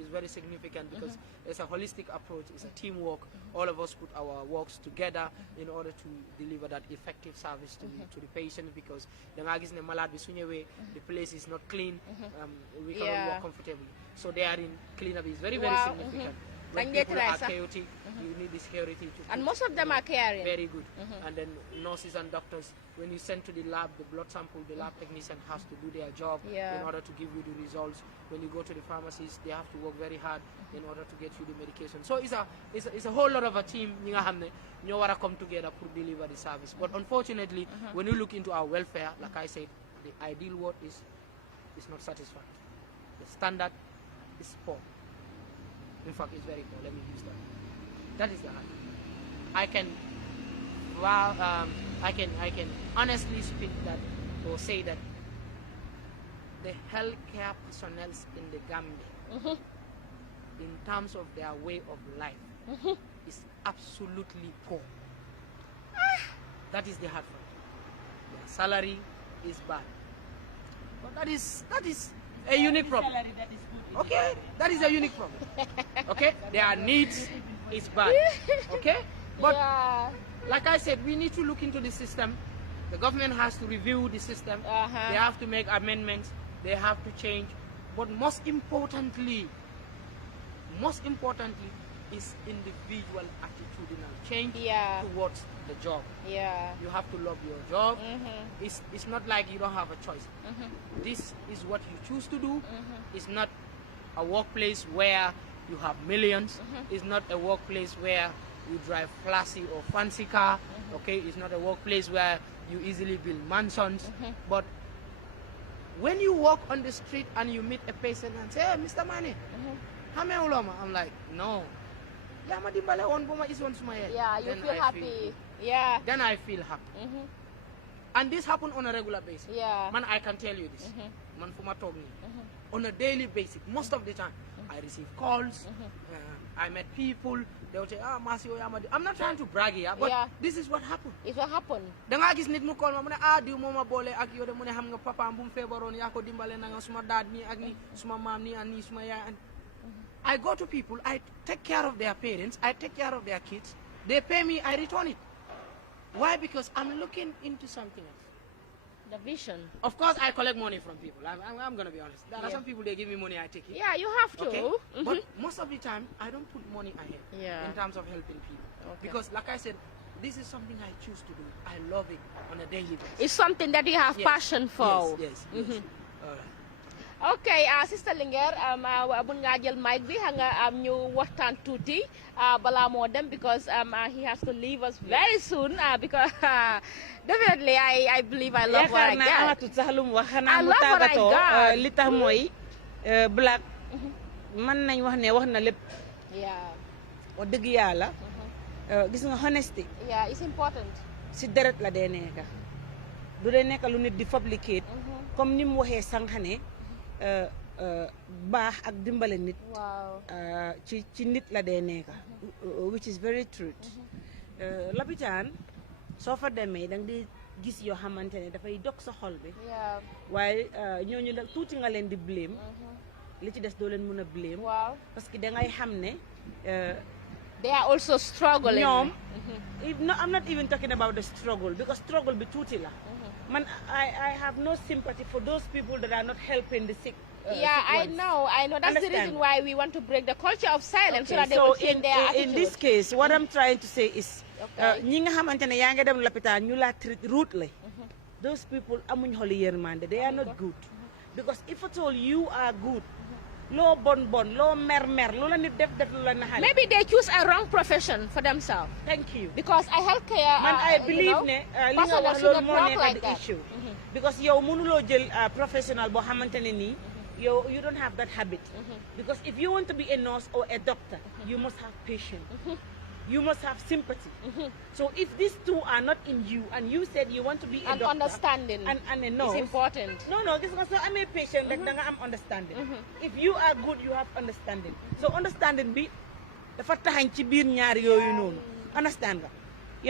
Is very significant because it's a holistic approach, it's a teamwork. All of us put our works together in order to deliver that effective service to the patient because the place is not clean, we cannot work comfortably. So they are in cleanup is very, very significant. When people are chaotic, you need the security to... And most of them are caring. Very good. And then nurses and doctors, when you send to the lab, the blood sample, the lab technician has to do their job in order to give you the results. When you go to the pharmacist, they have to work very hard in order to get you the medication. So it's a whole lot of a team, you want to come together to deliver the service. But unfortunately, when you look into our welfare, like I said, the ideal word is not satisfied. The standard is poor. In fact, it's very poor. Let me use that. That is the hard. I can honestly speak that or say that the healthcare personnel in the Gambia, in terms of their way of life, is absolutely poor. That is the hard part. Their salary is bad. But that is a unique problem. Okay, that is a unique problem. Okay, their needs is bad. Okay, but like I said, we need to look into the system. The government has to review the system. They have to make amendments they have to change. But most importantly is individual attitudinal change Yeah. towards the job. Yeah. You have to love your job. It's not like you don't have a choice. This is what you choose to do. It's not a workplace where you have millions. It's not a workplace where you drive flashy or fancy car. Okay, it's not a workplace where you easily build mansions. But when you walk on the street and you meet a patient and say, "Hey, Mr. Manneh, I'm like, no. Yeah, you Then feel I happy. Yeah. Then I feel happy. And this happens on a regular basis. Yeah. Man, I can tell you this. Man, for my talk, on a daily basis, most of the time, I receive calls. I met people. They will say, Masio Yamadi. I'm not trying to brag here, but Yeah. this is what happened. It's what happened. Da nga gis nit mu call ma mu ne diw moma bolé ak yow de mu ne xam nga papa bu mu febaron ya ko dimbalé na nga suma dad ni ak ni suma mam ni and ni suma yaay and I go to people, I take care of their parents, I take care of their kids. They pay me, I return it. Why? Because I'm looking into something else. The vision. Of course, I collect money from people. I'm going to be honest. There are Yeah. some people, they give me money, I take it. Yeah, you have to. Okay? But most of the time, I don't put money ahead Yeah. in terms of helping people. Okay. Because, like I said, this is something I choose to do. I love it on a daily basis. It's something that you have Yes. passion for. Yes. All right. Okay, Sister Linguère, bun nga jël mic bi nga ñu waxtaan tuuti bala moo dem because he has to leave us very soon because definitely I believe I love what I yaakaar naa got. amatut sax lu mu wax I xanaa mu love what I tàggatoo got. li tax mooy Black mën nañ wax ne wax na lépp Yeah, wax dëgg yàlla gis nga honesty yeah, it's important. si deret la dee nekka du dee nekka lu nit di fabricate comme ni mu waxee sànq ne baax ak dimbale nit Wow. ci nit la dee nekka which is very true lapitaan soo fa demee da nga di gis yoo xamante ne dafay dog sa xol bi Yeah. waaye ñooñu nag tuuti nga leen di blame li ci des doo leen mën a blame Wow. parce que da ngay xam ne They are also struggling. ñoom no, I'm not even talking about the struggle because struggle bi tuuti la man I have no sympathy for those people that are not helping the sick Yeah, sick I ones. know. That's the reason Understand? why we want to break the culture of silence so Okay, that they so will change their attitude. in this case what I'm trying to say is Okay. ñi nga xamante ne yaa ngi dem lopitaan ñu la treat rudely those people amuñ xoli yërmande they are not good because if at all you are good loo bon loo mer loola nit def lu la naxal Maybe they choose a wrong profession for themselves. thank you Because I healthcare. man I believe ne li nga person wax should loolu not moo work nekk like the that. issue because yow mënuloo jël professional boo xamante ne nii yow you don't have that habit because if you want to be a nurse or a doctor you must have patience you must have sympathy so if these two are not in you and you said you want to be a And doctor understanding and a is nurse important. no gis nga soo amee patient rek da nga am understanding if you are good you have understanding so understanding bi dafa taxañ ci biir ñaar yooyu noonu understand nga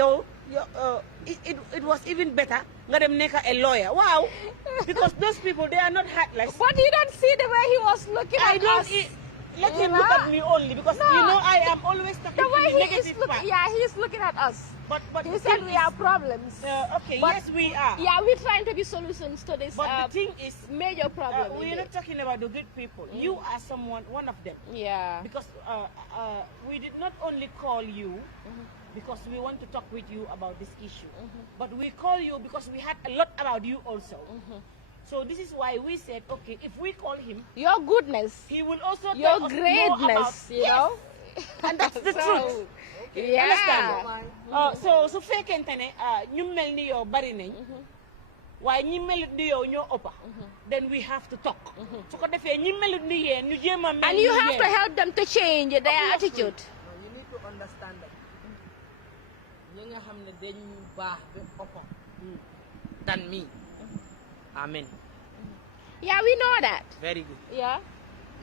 yow it was even better nga dem nekk a lawyer wow because those people they are not heartless But you don't see the way he was looking I at don't us. let him look at me only because No. you know I am always talking The to way the he is negative looking, part yeah, he's looking at us. but He the said thing we is, have problems. okay But- yes we are Yeah, we're trying to be solutions to this but the thing is major problem. we're not talking about the good people you are one of them Yeah. because we did not only call you because we want to talk with you about this issue but we call you because we had a lot about you also so this is why we said okay if we call him Your goodness, he will also your tell us more about greatness, you know. and that's the So, truth Yeah. understand so su fekkente ne ñu mel ni yow bari nañ waaye ñi melut ni yow ñoo ëppa then we have to talk su ko defee ñi melut ni yéen ñu jéem a mel And ni you have to yéen. help them to change their Obviously. attitude. No, you need to understand that ñi nga xam ne dañ baax ba ëpp than me amen Yeah, we know that. very good Yeah.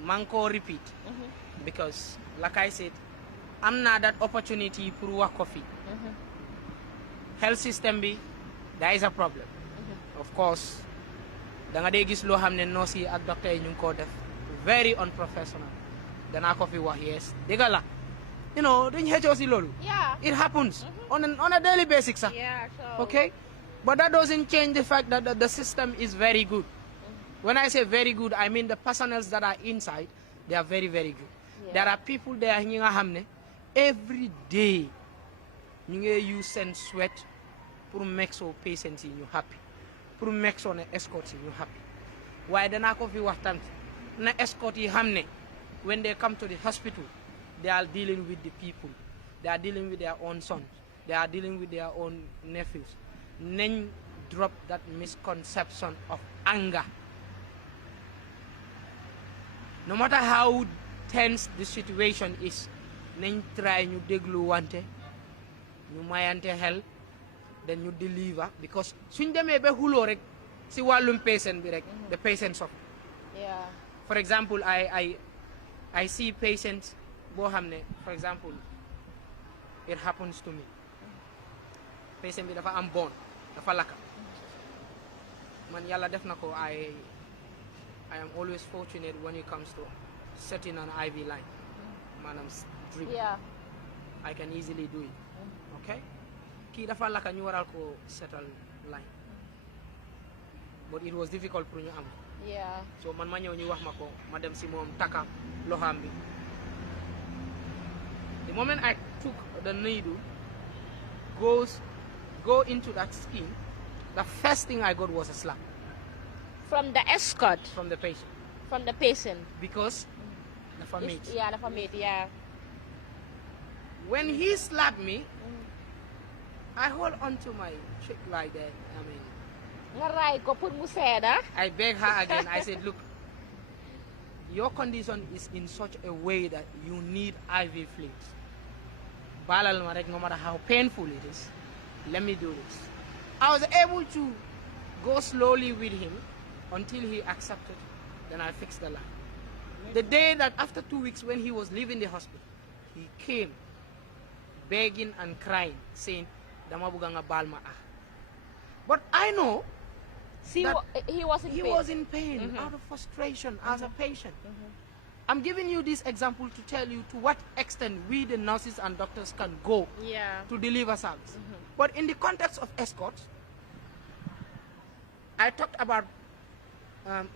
man ko repeat because like I said am naa that opportunity pour wax ko fi health system bi there is a problem of course da nga dee gis loo xam ne nurse yi ak docteur yi ñu ngi koo def very unprofessional danaa ko fi wax yes dëgg la you know duñ xëccoo si loolu Yeah. it happens on a daily basis sax Yeah. So. okay but that doesn't change the fact that the system is very good When I say very good, I mean the personnel that are inside, they are very, very good. Yeah. There are people there ñi nga xam ne every day ñu ngi use seen sweat pour make sure patients yi ñu happy, pour make sure ne escorts yi ñu happy. Waaye danaa ko fi waxtaan na escort yi xam ne when they come to the hospital, they are dealing with the people. They are dealing with their own sons. They are dealing with their own nephews. Nañ drop that misconception of anger. No matter how tense the situation is, nañ try ñu déglu wante ñu mayante xel then ñu deliver because suñ demee ba xuloo rek si wàllum patient bi rek the patient suffer. Yeah. For example, I see patients boo xam ne for example it happens to me. Patient bi dafa am bone dafa lakka man yàlla def na ko I am always fortunate when it comes to setting an IV line. Maanaam drip. Yeah. I can easily do it. Okay? Kii dafa lakka ñu waral ko settle line. But it was difficult pour ñu am. Yeah. So man ma ñëw ñu wax ma ko ma dem si moom taka loxaam bi. The moment I took the needle, go into that skin, the first thing I got was a slap From the escort, from the patient from the patient. because the family. Yeah, the family, yeah. When he slapped me, I hold onto my cheek like that. I mean, Ngaray ko put mo seda. I begged her again. I said, look, your condition is in such a way that you need IV fluids. Balal ma rek, no matter how painful it is, let me do this. I was able to go slowly with him until he accepted. Then I fixed the line. The day that after 2 weeks when he was leaving the hospital, he came begging and crying, saying, Dama buga nga baal ma ah. But I know See, that he was in he pain. was in pain out of frustration as a patient. I'm giving you this example to tell you to what extent we the nurses and doctors can go Yeah. to deliver service. But in the context of escorts, I talked about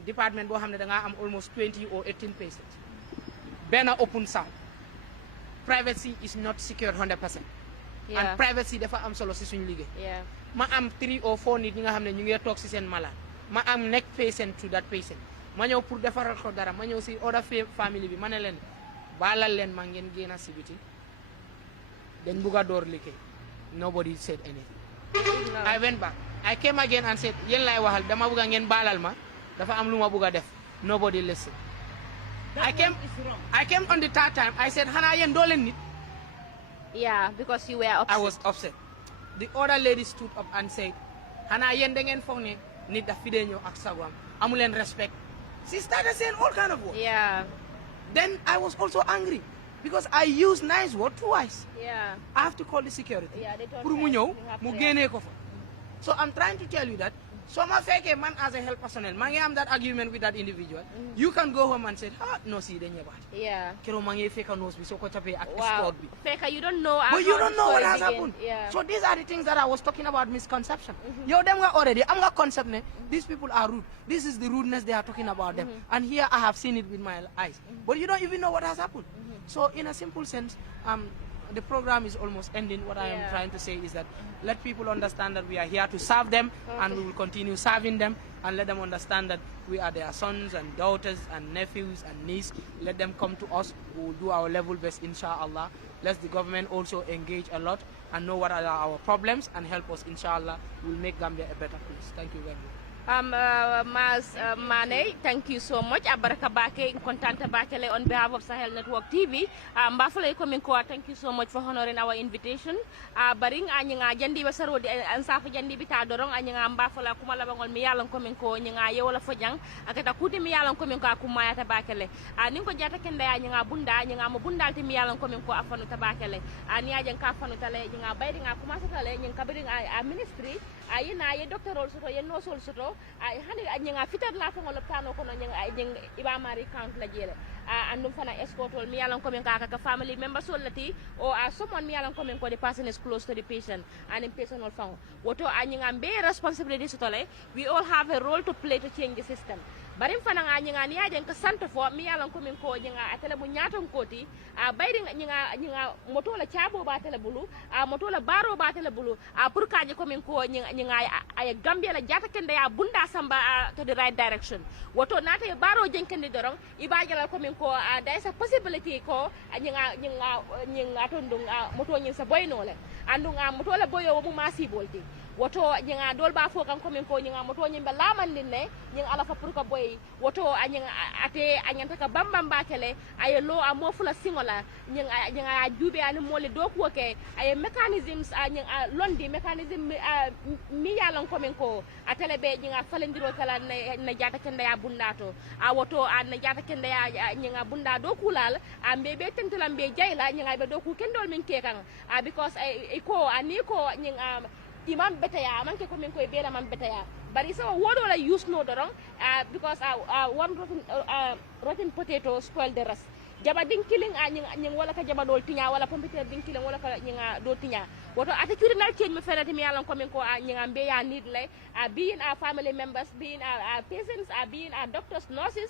department boo xam ne da nga am almost 20 or 18 patients. Benn open cell. Privacy is not secured 100%. Yeah. And privacy dafa am solo si suñu liggéey. Yeah. Ma am 3 or 4 nit ñi nga xam ne ñu ngi toog si seen malade. Ma am nekk patient to that patient. Ma ñëw pour defaral ko dara ma ñëw si other family bi ma ne leen baalal leen ma ngeen génn si biti dañ bugg a door liggéey. Nobody said anything. I went back. I came again and said yéen lay waxal dama bugg a ngeen baalal ma dafa am lu ma bugg a def. Nobody listened. I came on the third time. I said xanaa yéen doo leen nit. Yeah, because you were upset. I was upset. The other lady stood up and said, Hana yen da ngeen foog ne nit daf fi dee ñëw ak sagwam amu leen respect. She started saying all kind of words. Yeah. Then I was also angry because I used nice word twice. Yeah. I have to call the security. Yeah, they don't Pour mu care. ñëw You have mu to- génnee ko fa. So I'm trying to tell you that so ma fekkee man as a health personnel maa ngi am that argument with that individual. You can go home and say no si dañ ñëwaat. Yeah. Keroog maa ngi fekka nose bi soo ko tapee ak Wow. escort bi. Feka, you don't know. But you how don't the know what story has began. happened. Yeah. So these are the things that I was talking about misconception. Yo, them were already, I'm a concept, ne? These people are rude. This is the rudeness they are talking about them. And here I have seen it with my eyes. But you don't even know what has happened. So in a simple sense, the program is almost ending. What I am Yeah. trying to say is that let people understand that we are here to serve them and we will continue serving them and let them understand that we are their sons and daughters and nephews and nieces. Let them come to us. We will do our level best, inshallah. Let the government also engage a lot and know what are our problems and help us, inshallah. We'll make Gambia a better place. Thank you very much. Mas Manneh, thank you so much. Abaraka Bake, Kontanta Bakele on behalf of Sahel Network TV. Mbafale Kominko, thank you so much for honoring our invitation. Baring anyang jandi basaro di ansafa jandi bita dorong anyang mbafala kumala bangon miyalang kominko nyanga yewola fojang akata kuti miyalang kominko akumaya tabakele. Ninko jata kende anyang bunda nyanga mo bundal ti miyalang kominko afanu tabakele. Ani ajang ka afanu tale nyanga bayri nga kumasa tale nyang kabiri a ministry ayina ye doctor also ye no sol soto ay hani nyanga fitar la fa ngol tano kono nyanga ay nyang ibamari count la jele andum fana escort mi yalan ko men ka family members solati or someone mi yalan ko men ko the person is close to the patient and in personal phone woto anyinga be responsibility sotole we all have a role to play to change the system barim fana nga nyinga ni ajen ka santo fo mi yalan ko men ko nyinga atele bu nyaton koti bayri nyinga moto la chabo ba tele bulu moto la baro ba tele bulu pour kaje ko men ko nyinga ay gambia la jata kende ya bunda samba to the right direction woto nata e baro jenkende dorong ibajala ko men ko there is a possibility ko nyinga tondung moto nyin sa boynole andunga moto la boyo mu masi bolti woto nyinga dol ba fo kan ko men ko nyinga moto nyimbe lamandinne nyinga ala fa pour ko boy woto nyinga ate anyanta ka bambam bakele ay lo amofula singola nyinga jube ani mole do ko ke ay mechanisms nyinga londi mechanism mi yalan ko men ko atele be nyinga falendiro kala na jata kende ya bundato woto na jata kende ya nyinga bunda do kulal ambe be tentelam be jayla nyinga be do ku kendol min ke kan because ko ani ko nyinga imam betaya man ke ko men koy bela man betaya bari so wodo la use no dorong because one rotten potato spoil the rest jaba din killing nying wala ka jaba dol tinya wala pompiter din killing wala ka nyinga do tinya woto attitudinal change me ferati mi yalan ko men ko nyinga be ya need lay being our family members being our patients being our doctors nurses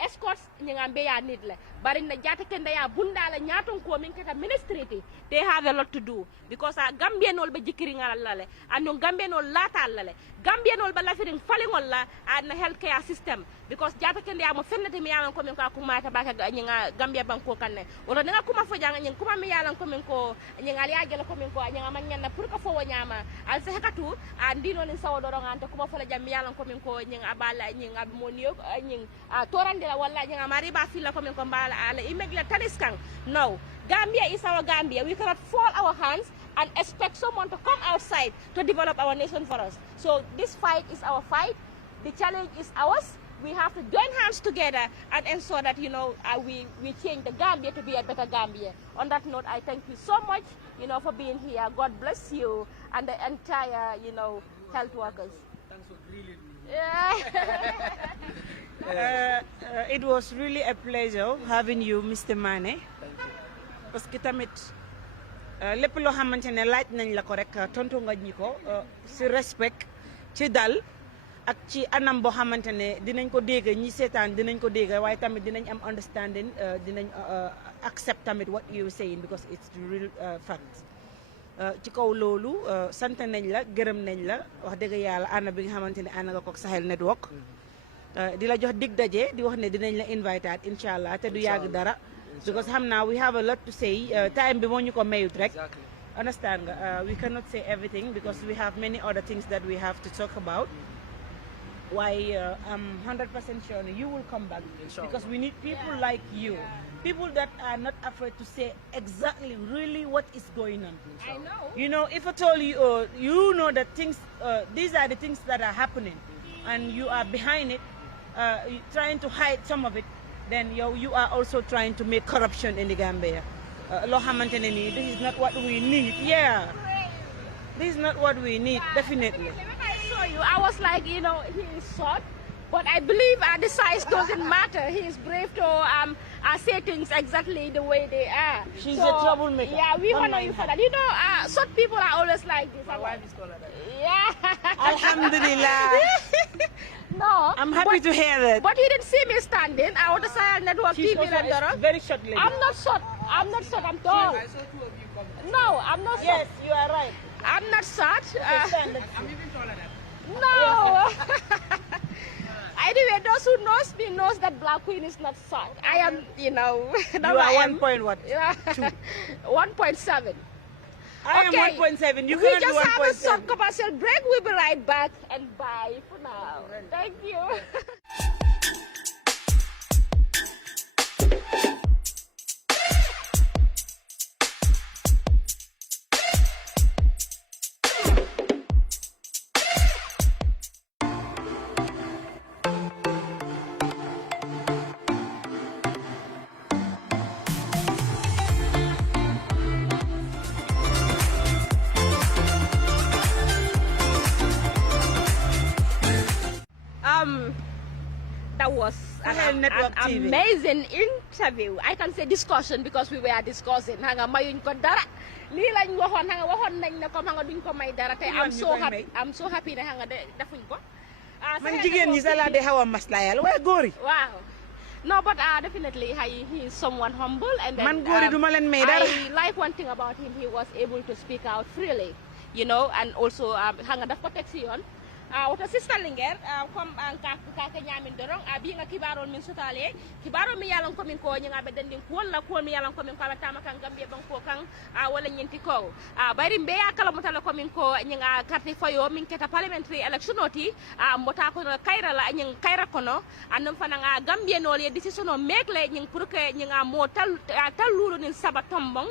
escorts nyinga be ya need le bari na jata kende ya bunda la nyaton ko min kata ministry they have a lot to do because Gambian ol be jikiri ngala le anu Gambian ol lata le Gambian ol ba la firin falingol la na healthcare system because jata kende ya mo fennete mi yalan ko min ko kumata baka nyinga Gambia banko kanne wala nga kuma fo janga nying kuma mi yalan ko min ko nyinga ya gele ko min ko nyinga man nyanna pour ko fo nyama al se hakatu ndino ni sawo do ngante kuma fo la jam mi yalan ko min ko nyinga abala nyinga monio nying torandela wala nyinga mari ba filla ko min ko mbala ala imegla taniskan no Gambia is our Gambia. We cannot fold our hands and expect someone to come outside to develop our nation for us. So this fight is our fight. The challenge is ours. We have to join hands together and ensure that, we change the Gambia to be a better Gambia. On that note, I thank you so much, for being here. God bless you and the entire, health workers. Thanks for grilling me. Yeah. It was really a pleasure having you, Mr. Manneh. Thank you. Parce que tamit lépp loo xamante ne laaj nañ la ko rek tontu nga ñi ko si respect ci dal ak ci anam boo xamante ne dinañ ko dégg ñi seetaan dinañ ko dégg waaye tamit dinañ am understanding dinañ accept tamit what you saying because it's the real fact ci kaw loolu sant nañ la gërëm nañ la wax dëgg yàlla ànd bi nga xamante ne ànd nga ko ak Sahel Network di la jox dig daje di wax ne dinañ la invité incha allah te du yàgg dara because we have a lot to say time bi moo ñu ko mayut rek understand nga we cannot say everything because we have many other things that we have to talk about why I'm 100% sure you will come back because we need people like you people that are not afraid to say exactly really what is going on. I know if I told you you know that things these are the things that are happening and you are behind it trying to hide some of it then you are also trying to make corruption in the Gambia. Loo xamante ne nii this is not what we need. Yeah, this is not what we need, definitely. When I saw you, I was like, he is short, but I believe the size doesn't matter. He is brave to say things exactly the way they are. She's a troublemaker. Yeah, we honor you for that. Short people are always like this. My wife is called like that. Yeah. Alhamdulillah. No. I'm happy to hear that. But you didn't see me standing. I was the Sahel Network She's TV. also a very short lady. I'm not short. I'm tall. I saw two of you come. No, I'm not short. Yes, you are right. I'm not short. Stand. I'm even taller than that. No. Anyway, those who knows me knows that Black Queen is not short. I am, You are 1 point what? Yeah. 1.7. I am 1.7. You we cannot just be have a short 1.7. commercial break. We'll be right back and bye for now. Thank you. That was Sahel Network an TV. amazing interview. I can say discussion because we were discussing. Hanga mayuñ ko dara. Lii lañ waxoon hanga waxoon nañ ne comme hanga duñ ko may dara te I'm so happy ne hanga defuñ ko. Man jigéen ñi sax laa de xaw a maslaayal waaye góor yi. Wow. No, but definitely he is someone humble, and then, man góor yi duma leen may dara. I like one thing about him. He was able to speak out freely, you know, and also hanga daf ko teg si yoon. Wata sister Linger comme kaka nyamin dorong bi nga kibaro min sotale kibaro mi yalan ko min ko nyanga be dendin ko wala ko mi yalan ko min ko tama kan gambia ban ko kan wala nyenti ko bari mbe akala mutala ko min ko nyanga carte fayo min keta parliamentary election oti mota ko kayra la nyang kayra kono andum fana nga gambia no le decision o mekle nyang pour que nyanga mo tal lulu nin saba tombong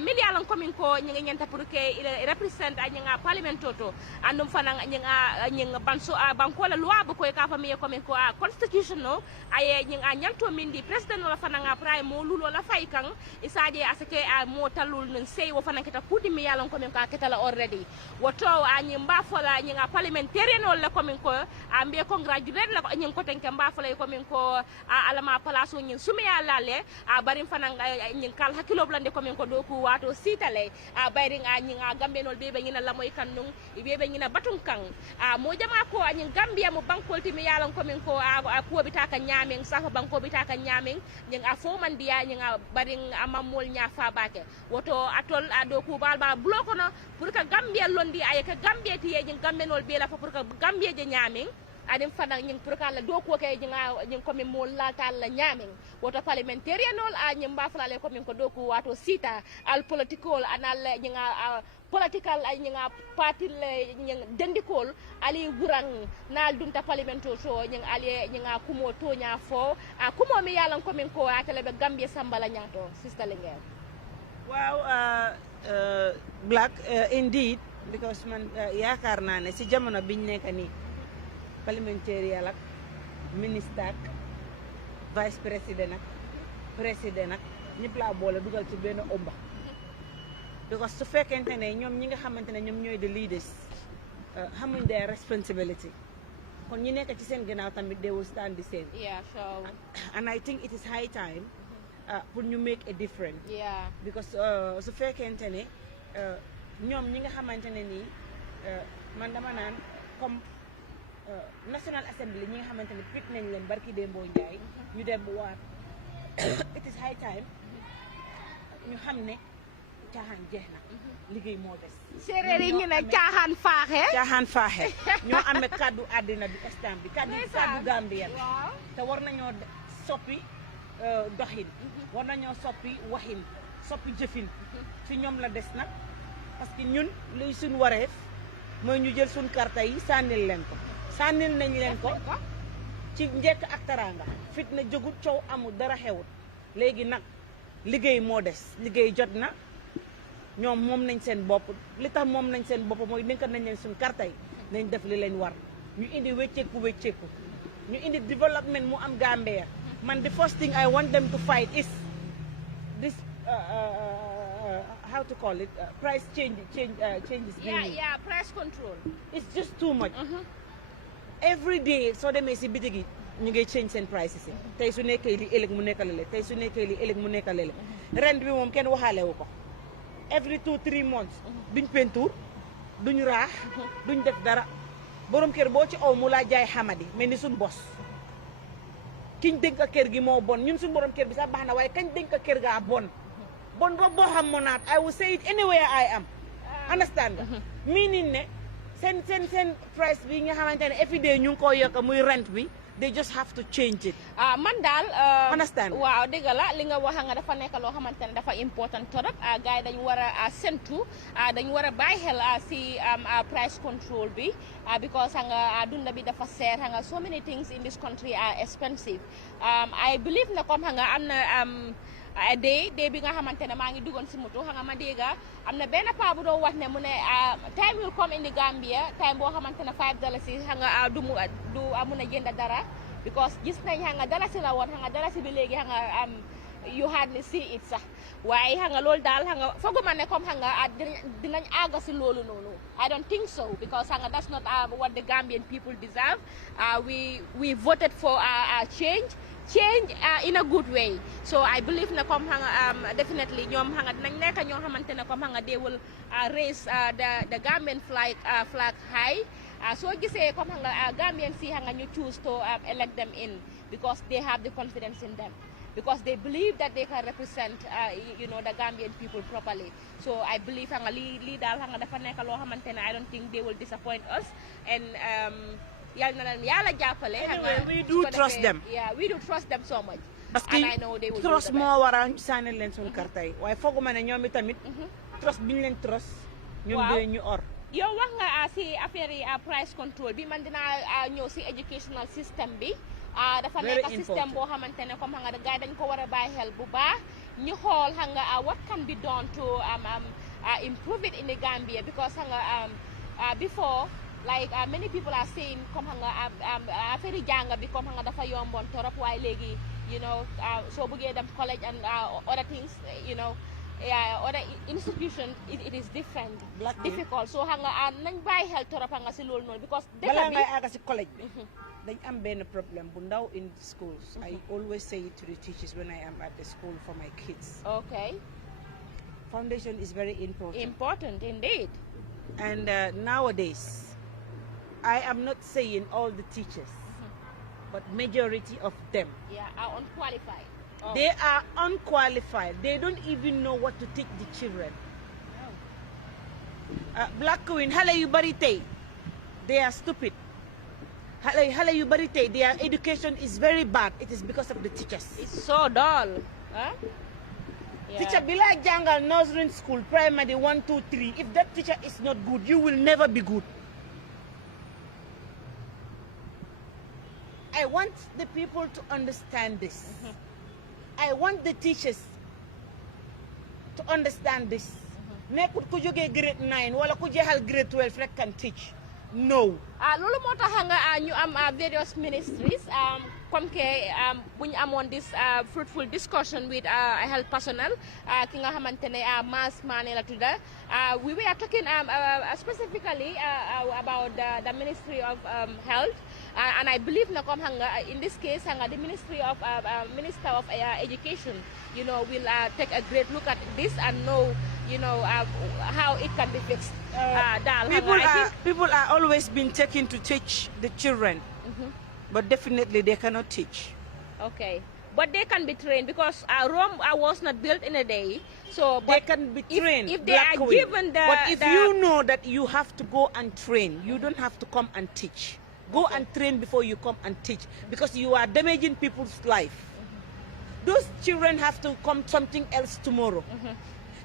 mi yalan ko min ko nyanga nyenta pour que il represent nyanga parliament toto andum fana nyanga nying banso banko la loi bu koy ka fa mi ko men ko constitution no ay nying nyanto mindi president la fana nga prime mo lulo la fay kan isaje asake mo talul nun sey wo fana kita pudi mi yalon ko men ka ketala already woto nying mba fola nying parliamentarian la ko men ko ambe congratulate la ko nying ko tenke mba fola ko men ko alama place nying sumi yalla le bari fana nying kal hakilo blande ko men ko do ku wato sitale bari nying gambe nol bebe nyina la moy kan nun bebe nyina batun kan mo jama ko anyin gambia mo bankol timi yalan ko min ko ko bita ka nyamen safa banko bita ka nyamen nyin fo man dia nyin baring amamol nya fa bake woto atol ado ku balba bloko no pour que gambia londi ay ka gambia ti nyin gambenol be la fa pour que gambia je nyamen adim fana nyin pour que la do ko ke nyin ko min mol la tal la nyamen woto parliamentarian ol nyin ba fala le ko min ko do ku wato sita al political anal nyin political ay ñinga parti le ñing dendikol ali burang nal dunta parliamento so ñing ali ñinga kumo to nya fo kumo mi yalan ko min ko atele be gambia sambala nyato sister Linguère. Wow, Black, indeed, because man yaakaar naa ne si jamono biñ nekk nii parliamentarian ak ministre ak vice président ak président ak ñëpp laa boole dugal ci benn omba because su fekkente ne ñoom ñi nga xamante ne ñoom ñooy the leaders xamuñ their responsibility kon ñi nekk ci seen ginnaaw tamit they will stand the same. Yeah, sure. And I think it is high time pour ñu make a difference. Yeah. Because su fekkente ne ñoom ñi nga xamante ne nii man dama naan comme National Assembly ñi nga xamante ne pit nañ leen barki Dembo Njaay ñu dem bu waat it is high time ñu xam ne caaxaan jeex na liggéey moo des. séeréer yi ñu ne caaxaan faaxe. caaxaan faaxe ñoo amee kaddu àddina bi instant bi kaddu Gambien te war nañoo soppi doxin war nañoo soppi waxin soppi jëfin ci ñoom la des nag parce que ñun luy suñ wareef mooy ñu jël suñ karta yi sànnil leen ko sànnil nañ leen ko ci njekk ak taranga fitna jógut coow amul dara xewut léegi nag liggéey moo des liggéey jot na ñoom moom nañ seen bopp li tax moom nañ seen bopp mooy dénk nañ leen suñ karta yi nañ def li leen war ñu indi wécceeku ñu indi développement mu am Gambia man the first thing I want them to fight is this how to call it price changes. Yeah, price control. It's just too much. Every day soo demee si bitig yi ñu ngi change seen prices yi tey su nekkee li ëllëg mu nekk lele tey su nekkee li ëllëg mu nekk lele rent bi moom kenn waxaale wu ko every 2-3 months duñ peinture duñ raax duñ def dara borom kër boo ci aw mu laa jaay xamadi mel ni suñ bos kiñ dénk kër gi moo bon ñun suñ borom kër bi sax baax na waaye kañ dénk kër gaa bon ba boo xam mo naat I will say it anywhere I am understand meaning ne seen price bi nga xamante ne every day ñu ngi ko yokk muy rent bi they just have to change it. Man daal. Understand. Waaw dëgg la li nga wax nga dafa nekk loo xamante ne dafa important torop gars yi dañu war a sentu dañu war a bàyyi xel si price control bi because nga dunda bi dafa seer nga so many things in this country are expensive I believe na comme nga am na day bi nga xamante ne maa ngi duggoon si moto nga ma dégga am na benn paa bu doon wax ne mu ne time will come in the Gambia time boo xamante ne $5 nga du mun a jënd dara because gis nañ nga dalasi la woon nga dalasi bi léegi nga you hardly see it sax waaye nga loolu daal nga fooguma ne comme nga dinañ àgga si loolu noonu I don't think so because nga that's not what the Gambian people deserve we voted for a change change in a good way. So I believe na comme definitely ñoom dinañ nekk ñoo xamante ne comme they will raise the Gambian flag high. So gisee comme Gambian si ñu choose to elect them in because they have the confidence in them. Because they believe that they can represent, the Gambian people properly. So I believe li dal dafa nekk loo xamante ne I don't think they will disappoint us. And yàlla jàppale. Anyway, we do trust them. Yeah, we do trust them so much. And I know they will trust moo waral sànni leen suñu karta yi waaye fooguma ne ñoom itamit trust bi ñu leen trust ñoom dinañ ñu or. yow wax nga si affaire yi price control bi man dinaa ñëw si educational system bi. dafa nekk système boo xamante ne comme gars dañ ko war a bàyyi xel bu baax ñu xool what can be done to improve it in the Gambia because before like many people are saying comme affaire jàng bi comme dafa yomboon torop waaye léegi soo bëggee dem college and other things other institution it is different difficult so nañ bàyyi xel torop si loolu noonu because balaa ngay àgg si college bi dañ am benn problème bu ndaw in schools. I always say it to the teachers when I am at the school for my kids. Okay. Foundation is very important. Important indeed. And nowadays, I am not saying all the teachers, but majority of them. Yeah, are unqualified. Oh. They are unqualified. They don't even know what to teach the children. Black Queen, hala yu bari tay. They are stupid. Hala yu bari tay, their education is very bad. It is because of the teachers. It's so dull. Huh? Yeah. Teacher bila jangal nursery school, primary 1, 2, 3. If that teacher is not good, you will never be good. I want the people to understand this. I want the teachers to understand this. Nekut ku joge grade 9 wala ku jehal grade 12 rek can teach. No. Lolu motax ñu am various ministries comme que buñ amone this fruitful discussion with health personnel ki nga xamantene Manneh la tudda we were talking specifically about the Ministry of Health and I believe na comme in this case the Ministry of Minister of Education will take a great look at this and know how it can be fixed. People are always been taken to teach the children, but definitely they cannot teach. Okay, but they can be trained because Rome was not built in a day. So they can be trained. If they are given the. But if you know that you have to go and train, you don't have to come and teach. Go and train before you come and teach because you are damaging people's life. Those children have to come something else tomorrow.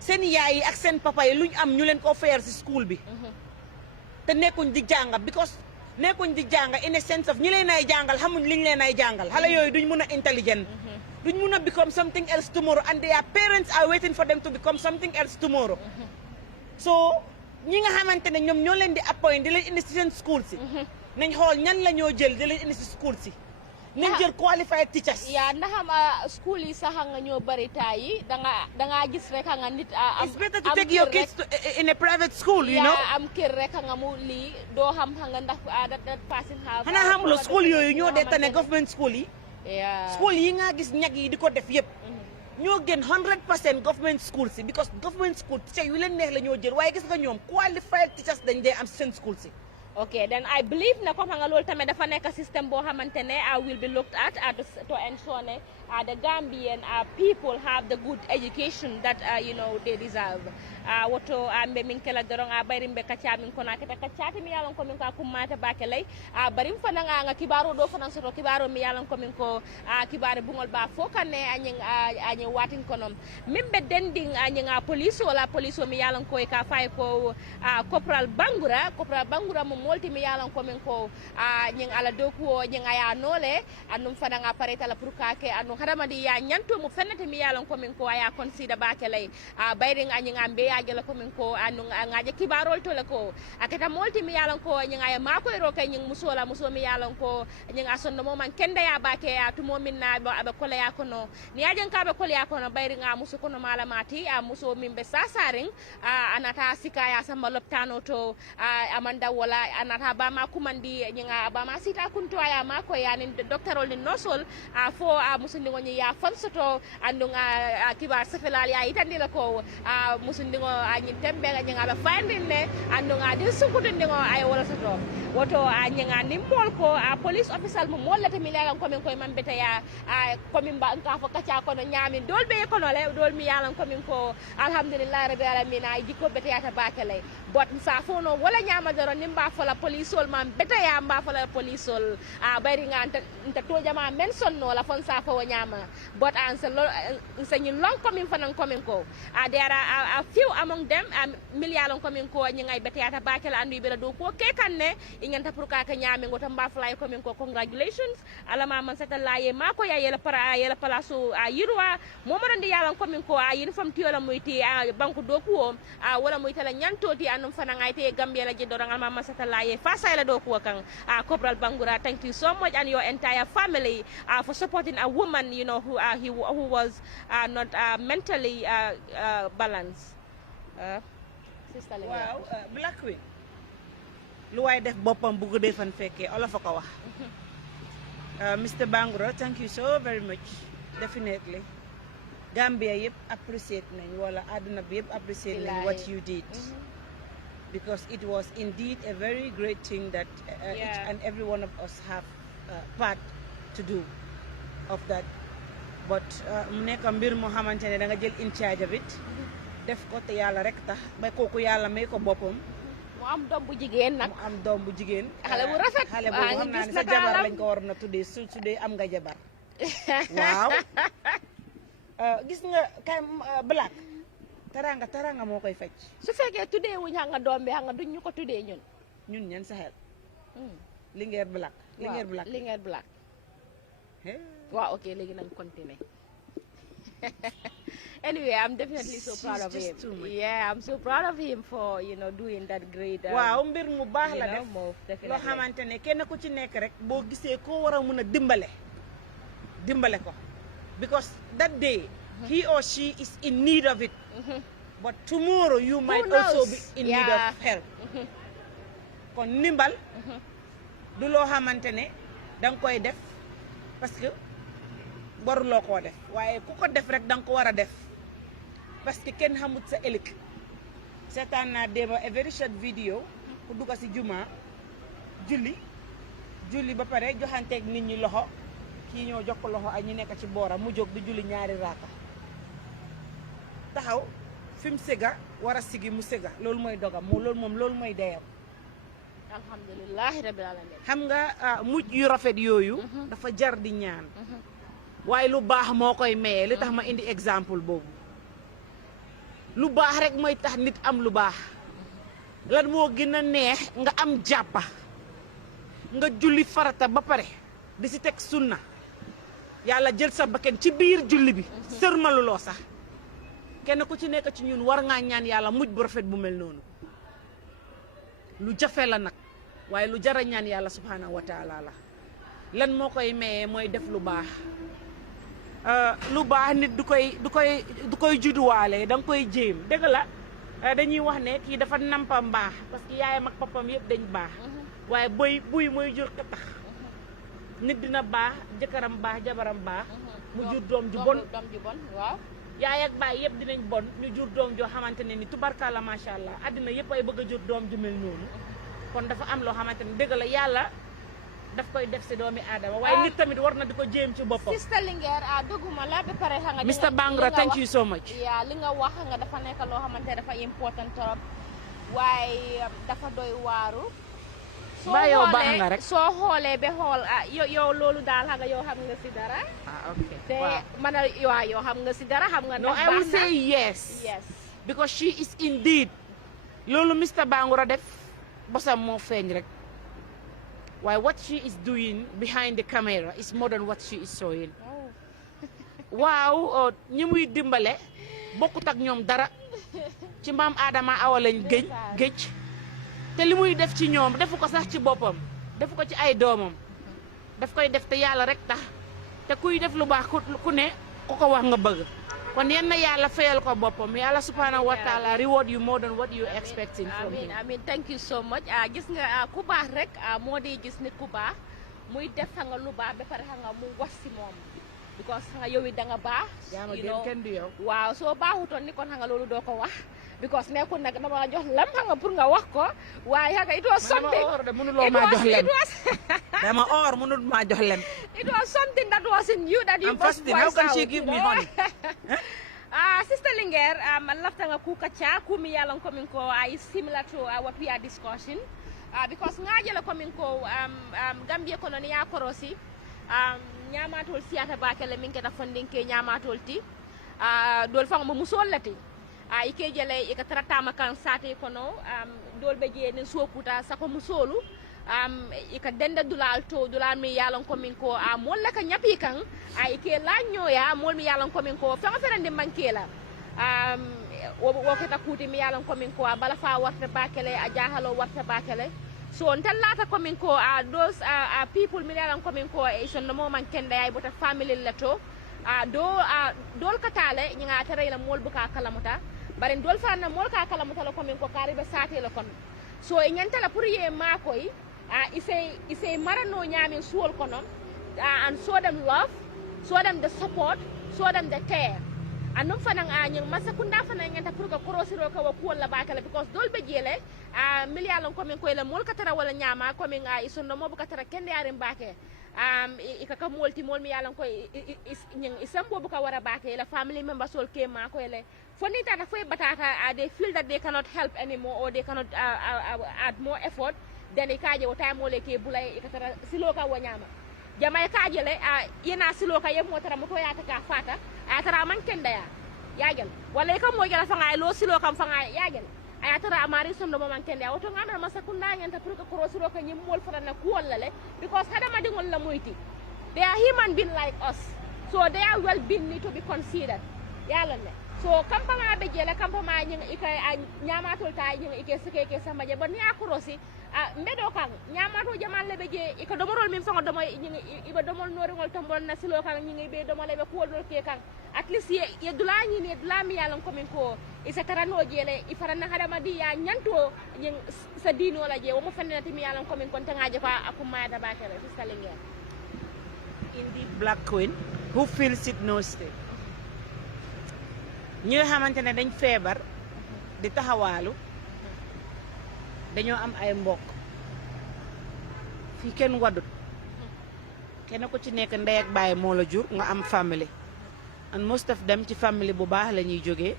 Sen yaay ak sen papa yi luñ am ñu leen ko faire ci school bi te nekkuñ di jàng because nekkuñ di jàng in a sense of ñi leen ay jàngal xamuñ liñ leen ay jàngal xale yooyu duñ mun a intelligent duñ mun a become something else tomorrow and their parents are waiting for them to become something else tomorrow so ñi nga xamante ne ñoom ñoo leen di appoint di leen indi ci seen school si nañ xool ñan la ñoo jël di leen indi ci school si nañ jël qualified teachers. Yeah, ndax school yi sax nga ñoo bari tay da nga gis rek nga nit it's better to take your kids to, in a private school, you know. am kër rek nga mu li do xam nga ndax that person have. Xana xam lo school yooyu ñoo de tane government school yi. Yeah. School yi nga gis ñag yi diko def yépp. ñoo gën 100% government school si because government school teacher yu leen neex la ñoo jël waaye gis nga ñoom qualified teachers dañ dee am seen school si. Okay, then I believe na comme nga loolu tamit dafa nekk system boo xamante ne will be looked at to ensure ne the Gambian people have the good education that they deserve. Woto mbe min kala dorong bayri mbe kacha min kona kata kacha mi yalan ko min ko kumata bakelay barim fana nga kibaro do fana soto kibaro mi yalan ko min ko kibare bungol ba fokane anyi watin konom mimbe dending anyi police wala police mi yalan ko ka fay ko corporal bangura mo molti mi yalan ko min ko nyin ala doku nyin aya nole anum fana nga pareta la pour ka ke anu hadamadi ya nyanto mo fenete mi yalan ko min ko aya consider bakelay bayri anyi ngambe ngaje la ko min ko anu ngaje kibarol to la ko aketa molti mi yalan ko nyinga ya mako ro kay nying musola muso mi yalan ko nyinga sonno mo man kenda ya bake ya tumo min na abe kola ya kono ni ajan ka be kola ya kono bayri nga muso kono mala mati a muso min be sasaring anata sika ya sama loptano to amanda wala anata ba ma kumandi nyinga ba ma sita kunto ya mako ya ni doctorol ni nosol fo musundi ngoni ya fansoto andunga kibar sefelal ya itandi la ko musundi ngo anyi tembe nga nyinga ba fandinne andunga de sukutundi ngo ay wala soto woto nyinga nimbol ko police officer mo mollata mi yalan ko min koy man beta ya ko min ba ka fo kacha ko no nyami dol be ko no le dol mi yalan ko min ko alhamdulillah rabbil alamin ay jikko beta ya ta bakale bot sa fo no wala nyama daro nimba fo la police sol man beta ya mba fo la police sol bari nga nta to jama men son no la fon sa fo nyama but answer so long coming fanan coming ko there are a few among them million coming ko nyingay beta ya ta bakale andu be do ko ke kanne inganta pour ka nyame ngota mba fly coming ko congratulations alama man sata laye mako ya yela palaso yirwa momorandi yalan coming ko uniform tiola muyti banku do ko wala muyti la nyantoti anum fana ngayte gambia la jiddo rangal man sata laye fasa la do ko kan Corporal Bangura, thank you so much and your entire family for supporting a woman you know who was not mentally balanced sister wow Black Queen lu way def bopam bu gudé fan fekke olof ko wax Mr. Bangura, thank you so very much definitely Gambia yep appreciate nañ wala aduna bi yep appreciate nañ what you did because it was indeed a very great thing that each and every one of us have part to do of that but mu nekk mbir mo xamantene da nga jël in charge of it def ko te yalla rek tax ba koku yalla may ko bopam mu am doom bu jigéen nag mu am doom bu jigéen xale bu rafet xale bu xam naa ne sa jabar lañ ko waroon a tuddee su dee am nga jabar waaw gis nga kay Black taranga moo koy fecc su fekkee tuddee wuñ xam nga doom bi xam nga duñ ñu ko tuddee ñun ñan sa xel Linguère Black Linguère Black waaw ok léegi nañ continuer anyway I'm definitely so proud of him I'm so proud of him for doing that great waaw mbir mu baax la def loo xamante ne kenn ku ci nekk rek boo gisee koo war a mun a dimbale ko because that day he or she is in need of it but tomorrow you might also be in need of help kon ndimbal du loo xamante ne danga koy def parce que waruloo koo def waaye ku ko def rek danga ko war a def parce que kenn xamut sa ëllëg seetaan naa démb a very short video ku dugga si juma julli ba pare joxanteeg nit ñi loxo kii ñoo jox ko loxo ak ñi nekk ci booram mu jóg di julli ñaari raaka taxaw fi mu sëga war a sigi mu sëga loolu mooy dogam loolu mooy deyam alhamdulilah rabbil alamin xam nga mujj yu rafet yooyu dafa jar di ñaan waaye lu baax moo koy maye li tax ma indi exemple boobu lu baax rek mooy tax nit am lu baax lan moo gën a neex nga am jàppa nga julli farata ba pare di si teg sunna yàlla jël sa bakken ci biir julli bi sërmaluloo sax kenn ku ci nekk ci ñun war ngaa ñaan yàlla mujj bu rafet bu mel noonu lu jafe la nag waaye lu jara ñaan yàlla subhanahu wa taala la lan moo koy mayee mooy def lu baax nit du koy judduwaale da nga koy jéem dëgg la dañuy wax ne kii dafa nampam baax parce que yaayam ak papam yëpp dañ baax waaye buy mooy jur ka tax nit dina baax jëkkëram baax jabaram baax mu jur doom ju bon waaw yaay ak baay yëpp dinañ bon ñu jur doom joo xamante ne ni tubarkalla macha allah àddina yëpp ay bëgg a jur doom ju mel noonu kon dafa am loo xamante ne dëgg la yàlla daf koy def si doomi aadama waaye nit tamit war na di ko jéem ci boppam. Sister Linguère dëgguma la ba pare xam nga. Mr. Bangra thank you so much. li nga wax nga dafa nekk loo xamante dafa important trop waaye dafa doy waaru. mbaa yow baax nga rek soo xoolee ba xool yow loolu daal xam nga yow xam nga si dara. ok te man yow xam nga si dara xam nga. no I will say yes. because she is indeed loolu Mr. Bangra def bosam moo feeñ rek. Why what she is doing behind the camera is more than what she is showing. Wow, ñi muy dimbale bokkut ak ñoom dara ci maam Adama Awa lañ géej te li muy def ci ñoom defu ko sax ci boppam defu ko ci ay doomam daf koy def te yàlla rek tax te kuy def lu baax ku ne ku ko wax nga bëgg kon yenn na yàlla fayal ko boppam yàlla subhanahu wa taala reward you more than what you expecting from him. I mean thank you so much gis nga ku baax rek moo di gis nit ku baax muy def xa nga lu baax ba pare xa nga mu wax si moom because xa nga yow it da nga baax you know kenn du yow waaw soo baaxutoon ni kon xa nga loolu doo ko wax because nekkul nag dama jox lem xam nga pour nga wax ko waaye xam nga it was something mënuloo maa jox lem dama or mënul maa jox lem it was something that was in you that you must voice out. How can she give me honey? Sister Linger, lafta nga ku kacha kumi yalan komin ko is similar to what we are discussing because ngaje la komin ko Gambia kolonia korosi nyamatol siata bakele min keta fondinke nyamatol ti dol fang mo musolati ike jele ika tratama kan sate kono dol be je ni soputa sako musolu ika denda dulal to dulal mi yalon komin ko molla ka nyapi kan ike lanyo ya mol mi yalon komin ko fanga ferande mankela wo keta kuti mi yalon komin ko bala fa warta bakele a jahalo warta bakele so ntallata komin ko those people mi yalon komin ko e son no man kende ay bota family leto dol katale ñinga tere la mol buka kalamuta bare dol fa na mol ka kalamuta la komin ko karibe sate la kon so e ñantala pour ye makoy isay marano ñamin suol kono and show them love show them the support show them the care anum fanan ñing masakunda fanan ñanta pour ko korosiro ko wa kuol la bakala because dol be jele miliyalon komin ko la mol katara wala ñama komin isondo mo bu katara kende yarim bake ikaka molti mol mi yalan ko ñing isambo bu ka wara bake la family member sol ke ma ko le foni tata foy batata they feel that they cannot help anymore or they cannot add more effort then ikaje o time mole ke bulay ikatara siloka wanyama jamay kaje le yena siloka yem motara moto yata ka fata atara man kenda ya yagel wala kam mo gela fanga lo siloka fanga yagel ayatara amari sondo mo man kenda woto ngana masakunda ngenta pour ko korosiro ko nyim mol fana na ko le because hada ma dingol la moyti they are human being like us so their well being need to be considered yalla ne so kampama be jela kampama nying ikay nyamatol tay nying ike sike ke sama je bon ya korosi mbedo kan nyamato jamal le be je iko domorol mim fango domo nying iba domol noringol tambon na silo kan nying be domol be ko dol ke kan at least ye dulani ne dulami yalon komin ko isa tarano jele ifarana hada madi ya nyanto nying sa dino la je wo mo fenne timi yalon komin kon tangaje fa akuma da bakere Sister Linger indeed Black Queen who feels it knows it ñi nga xamante ne dañ feebar di taxawaalu dañoo am ay mbokk fii kenn wadut kenn ko ci nekk ndey ak baay moo la jur nga am family and most of them ci family bu baax la ñuy jógee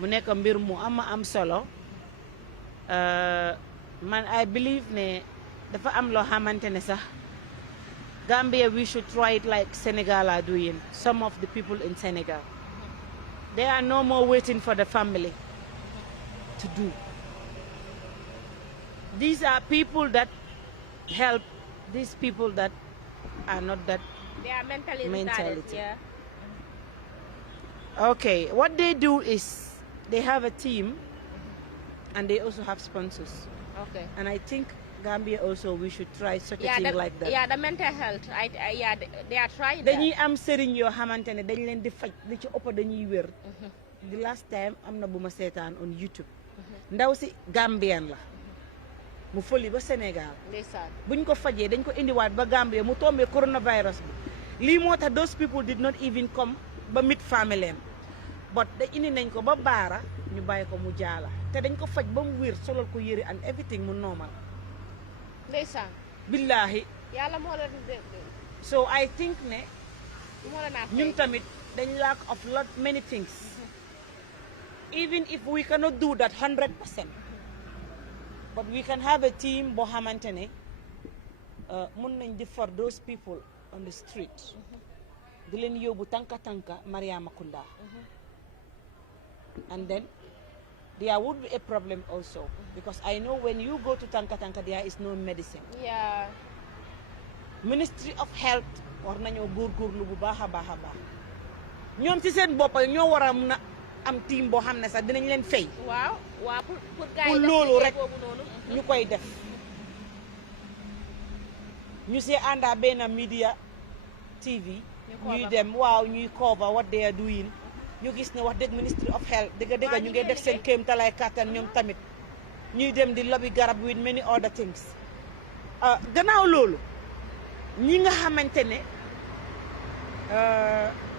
mu nekk mbir mu am solo man I believe ne dafa am loo xamante ne sax Gambia we should try it like Senegal are doing some of the people in Senegal. They are no more waiting for the family to do. These are people that help these people that are not that they are mentally retarded, yeah. Okay, what they do is they have a team and they also have sponsors. Okay. And I think Gambia also we should try such a thing like that. Yeah, the mental health. Yeah, they are trying. Dañuy am sëriñ yoo xamante ne dañ leen di faj li ci ëpp dañuy wér. The last time am na bu ma seetaan on YouTube. Ndaw si Gambian la. Mu foli ba Sénégal. Ndeysaan. Buñ ko fajee dañ ko indiwaat ba Gambia mu tombé coronavirus bi. Lii moo tax those people did not even come ba meet family. But da indi nañ ko ba Baara ñu bàyyi ko mu jaala te dañ ko faj ba mu wér solal ko yëre and everything mu normal. Ndeysaan. Billahi. Yàlla moo la So I think ne ñun tamit dañ lack of many things. Even if we cannot do that 100%. But we can have a team boo xamante ne mun nañ di for those people on the street. Di leen yóbbu tanka Mariama Kunda. And then there would be a problem also because I know when you go to Tanka there is no medicine. Yeah. Ministry of Health war nañoo góorgóorlu bu baax a baax. ñoom ci seen bopp ñoo war a mun a am team boo xam ne sax dinañ leen fay waaw waaw pour gars pour yi loolu rek noonu ñu koy def ñu see ànda benn media TV ñuy dem waaw ñuy cover what they are doing ñu gis ne wax dëgg Ministry of Health dëgg ñu ngi def seen kéem talaay kattan ñoom tamit ñuy dem di lobby garab with many other things gannaaw loolu ñi nga xamante ne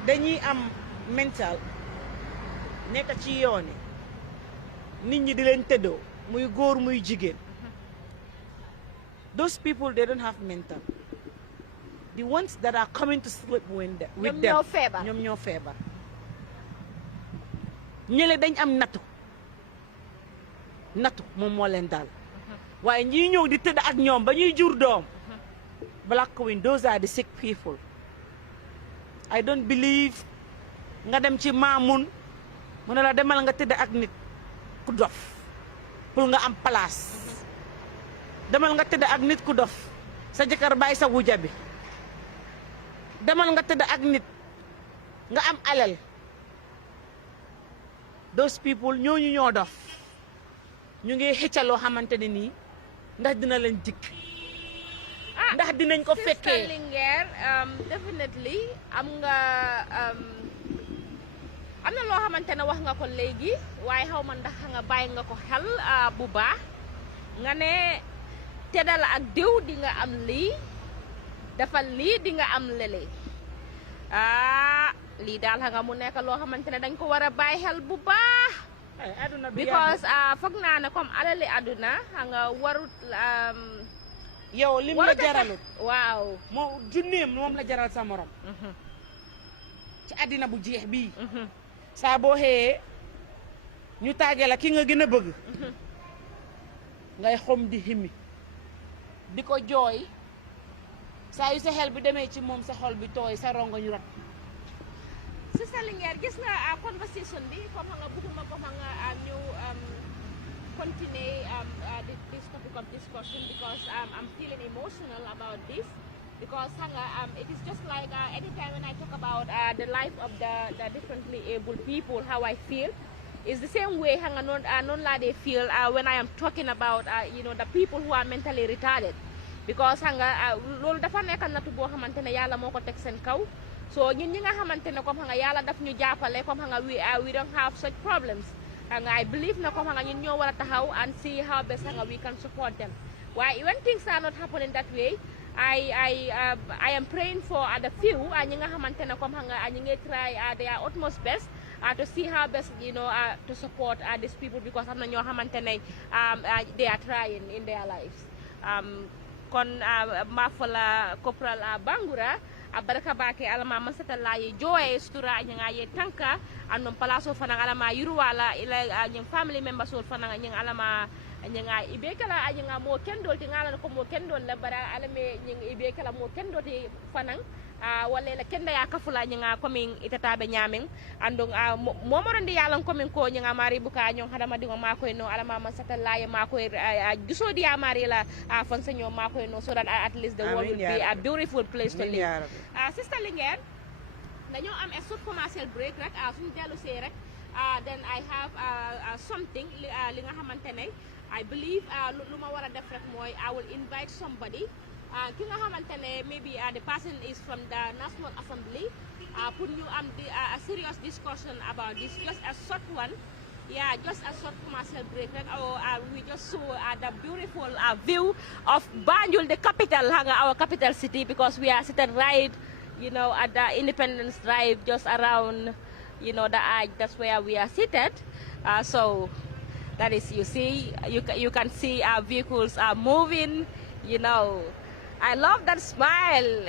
dañuy am mental nekk ci yooni nit ñi di leen tëddoo muy góor muy jigéen those people they don't have mental the ones that are coming to sleep with them ñoom ñoo feebar ñële dañ am nattu moom moo leen daal waaye ñii ñëw di tëdd ak ñoom ba ñuy jur doom black queen those are the sick people I don't believe nga dem ci maamun mu ne la demal nga tëdd ak nit ku dof pour nga am place demal nga tëdd ak nit ku dof sa jëkkër bàyyi sa wuja bi demal nga tëdd ak nit nga am alal those people ñooñu ñoo dof ñu ngi xëccaloo xamante ne nii ndax dina leen dikk ndax dinañ ko fekkee Sister Linguère definitely am na loo xamante ne wax nga ko léegi waaye xaw ma ndax nga bàyyi nga ko xel bu baax nga ne teddal ak diw di nga am lii defal lii di nga am lele lii daal xam nga mu nekk loo xamante ne dañ ko war a bàyyi xel bu baax because foog naa ne comme alali àdduna xam nga warut yow lim la jaralut waaw moo junneem moom la jaral sa morom ci àddina bu jeex bii saa boo xëyee ñu tàggee la ki nga gën a bëgg ngay xom di ximi di ko jooy saa yu sa xel bi demee ci moom sa xol bi tooy sa rongo ñu rat Sister Linguère gis nga conversation bi comme nga bëgguma ko nga ñu continue this topic of discussion because I'm feeling emotional about this because it is just like anytime when I talk about the life of the differently able people, how I feel is the same way non la they feel when I am talking about the people who are mentally retarded because loolu dafa nekk nattu boo xamante ne yàlla moo ko teg seen kaw so ñun ñi nga xamante ne comme yàlla daf ñu jàppale comme we don't have such problems I believe na comme ñun ñoo war a taxaw and see how best we can support them. Why when things are not happening that way, I am praying for the few ñi nga xamante ne comme ñi ngi try their utmost best to see how best to support these people because am na ñoo xamante ne they are trying in their lives. Kon mafala Corporal Bangura baraka bake alama masata laye joye sutura nyanga ye tanka anom palaso fana alama yuruwala ila nyang family members ol fana nyang alama nyanga ibekala nyanga mo kendol ti ngala ko mo kendol la bara alame nyang ibekala mo kendol ti fana wala la kenda ya kafula nyanga coming itatabe nyaming andong momorandi yalan coming ko nyanga mari buka nyong hadama dingo makoy no alama masata laye makoy jusodi ya mari la fonsenyo makoy no so that at least the world will be a beautiful place to live. Sister Linguère dañoo am a short commercial break rek suñu dellu see rek then I have something li nga xamante ne I believe lu ma war a def rek mooy I will invite somebody ki nga xamante ne maybe the person is from the National Assembly pour ñu am a serious discussion about this just a short one. Yeah, just a short commercial break. We just saw the beautiful view of Banjul, the capital, our capital city, because we are sitting right, at the Independence Drive, just around, the arch. That's where we are seated. So that is, you see, you can see our vehicles are moving. I love that smile.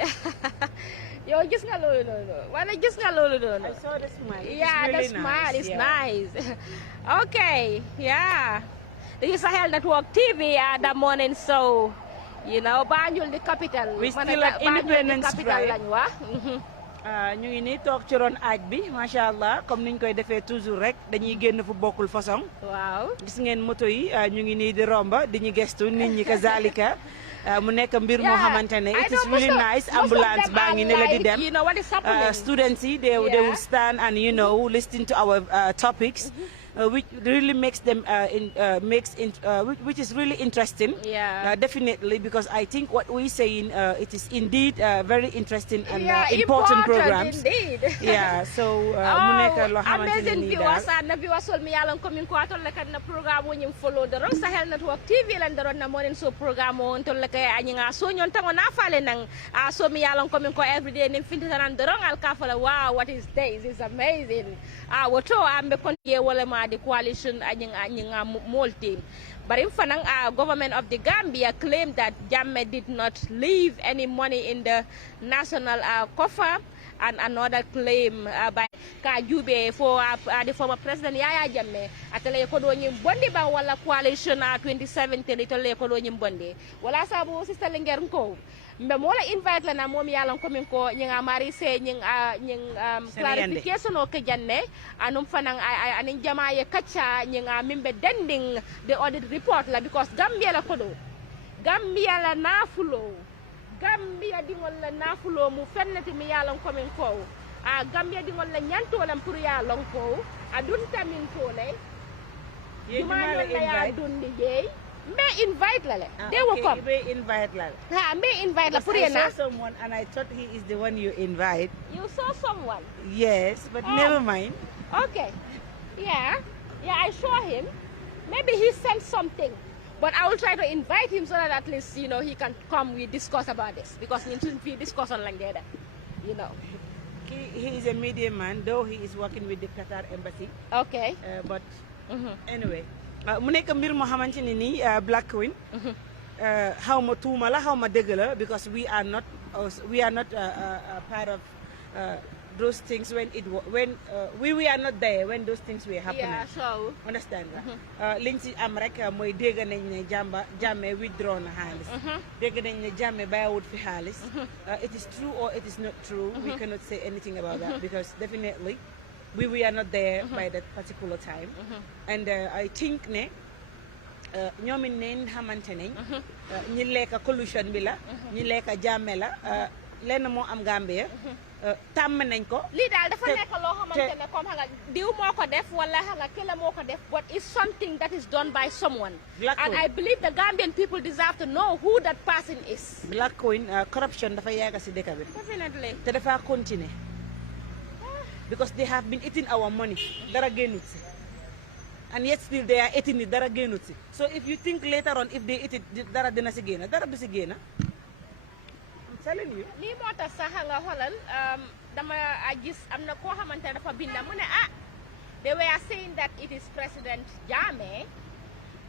Yo, gis nga lolu noonu wala gis nga lolu noonu. I saw the smile. Yeah, really the smile is nice. Okay, yeah. This is Sahel Network TV the morning show. Banjul the capital. We still at Independence Drive. Lañ wax. ñu ngi nii toog ci ron aaj bi macha allah comme niñ koy defee toujours rek dañuy génn fu bokkul façon. Waaw. Gis ngeen moto yi ñu ngi nii di romba di ñu gestu nit ñi ka zalika mu nekk mbir moo xamante ne I it is know really most of- nice most of ambulance them baa are ngi ne la di like, dem you know what is happening. students yi they will stand and listen to our topics which really makes them which is really interesting. Yeah. Definitely, because I think what we're saying it is indeed very interesting and Yeah, important programs. indeed. Yeah, so mu nekk loo xamante ne amazing nii viewers daal. na viewers sol mi yalan komin ko atol le kadna programme wo nyim follow the Rock Sahel Network TV lan daron na monen so programme on tol le kay anyi nga so nyon tango na fale nang so mi yalan komin ko everyday nim finta nan daron al ka fala wow what is this is amazing woto ambe kon ye wala ma the coalition anyi nga multi but in fanang government of the Gambia claimed that Jammeh did not leave any money in the national coffer. And another claim by Kajube for the former president Yaya Jammeh atale ko do nyim bondi ba wala coalition 2017 itale ko do nyim bondi wala sabu sister Linger ko mbe mola invite la na mom yalan ko min ko nyinga mari se nying clarification o ke janne anum fanang anin jamaye kacha nyinga mimbe dending the audit report la because Gambia la ko do Gambia la nafulo Gambia dingol la nafulo mu fennati mi yalan komin ko Gambia dingol la nyantolam pour yalan ko adun tamin ko le Jumala ya dun liggey me invite la le they will come me invite la me invite la pour I yena saw someone and I thought he is the one you invite. you saw someone Yes, but never mind. okay yeah I saw him maybe he sent something. But I will try to invite him so that at least, he can come, we discuss about this. Because we shouldn't be discussing like that, He is a media man, though he is working with the Qatar embassy. Okay. But anyway, mu nekk mbir moo xamante ne nii Black Queen. Xaw ma tuuma la xaw ma dëgg la because we are not part of those things when we are not there when those things were happening. Yeah, so Understand nga liñ ci am rek mooy dégg nañ ne Jammeh withdraw na xaalis dégg nañ ne Jammeh bàyyiwut fi xaalis it is true or it is not true we cannot say anything about that because definitely we are not there by that particular time and I think ne ñoom it neen xamante nañ ñi lekk collusion bi la ñi lekk Jammeh la lenn moo am Gambia tàmm nañ ko lii daal dafa nekk loo xamante ne comme nga diw moo ko def wala nga kële moo ko def but it's something that is done by someone and I believe the Gambian people deserve to know who that person is. Black Queen corruption dafa yàgg si dëkk bi Definitely. te dafa continuer because they have been eating our money dara génnut si and yet still they are eating it dara génnut si so if you think later on if they eat it dara dina si génn dara du si génn lii moo tax sax nga xoolal dama gis am na koo xamante ne dafa binda mu ne they were saying that it is President Jammeh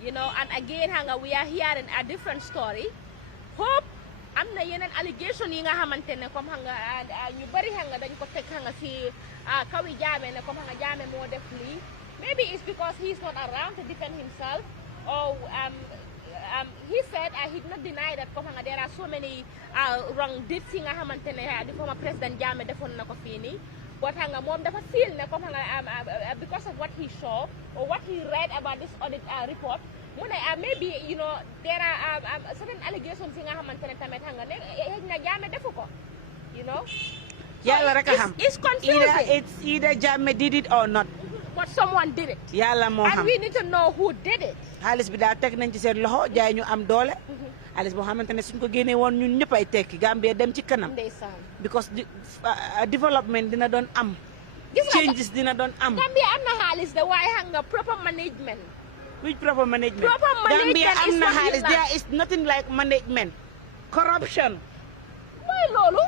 and again we are hearing a different story hope am na yeneen allegation yi nga xamante ne comme ñu bari dañ ko teg si kawi Jammeh ne comme Jammeh moo def lii maybe it's because he's not around to defend himself or he said he did not deny that comme there are so many wrong deeds yi nga xamante ne the former President Jammeh defoon na ko fii nii but moom dafa feel ne comme because of what he saw or what he read about this audit report mu ne maybe there are certain allegations yi nga xamante ne tamit ne xëy na Jammeh defu ko yàlla rek a xam it's confusing it's either Jammeh did it or not but someone did it yàlla moo xam and we need to know who did it xaalis bi daal teg nañ ci seen loxo jaay ñu am doole xaalis boo xamante ne suñ ko génnee woon ñun ñëpp ay tekki Gambia dem ci kanam because development dina doon am changes dina doon am Gambia am na xaalis de waaye proper management which proper management Gambia am na xaalis there is nothing like management corruption mooy loolu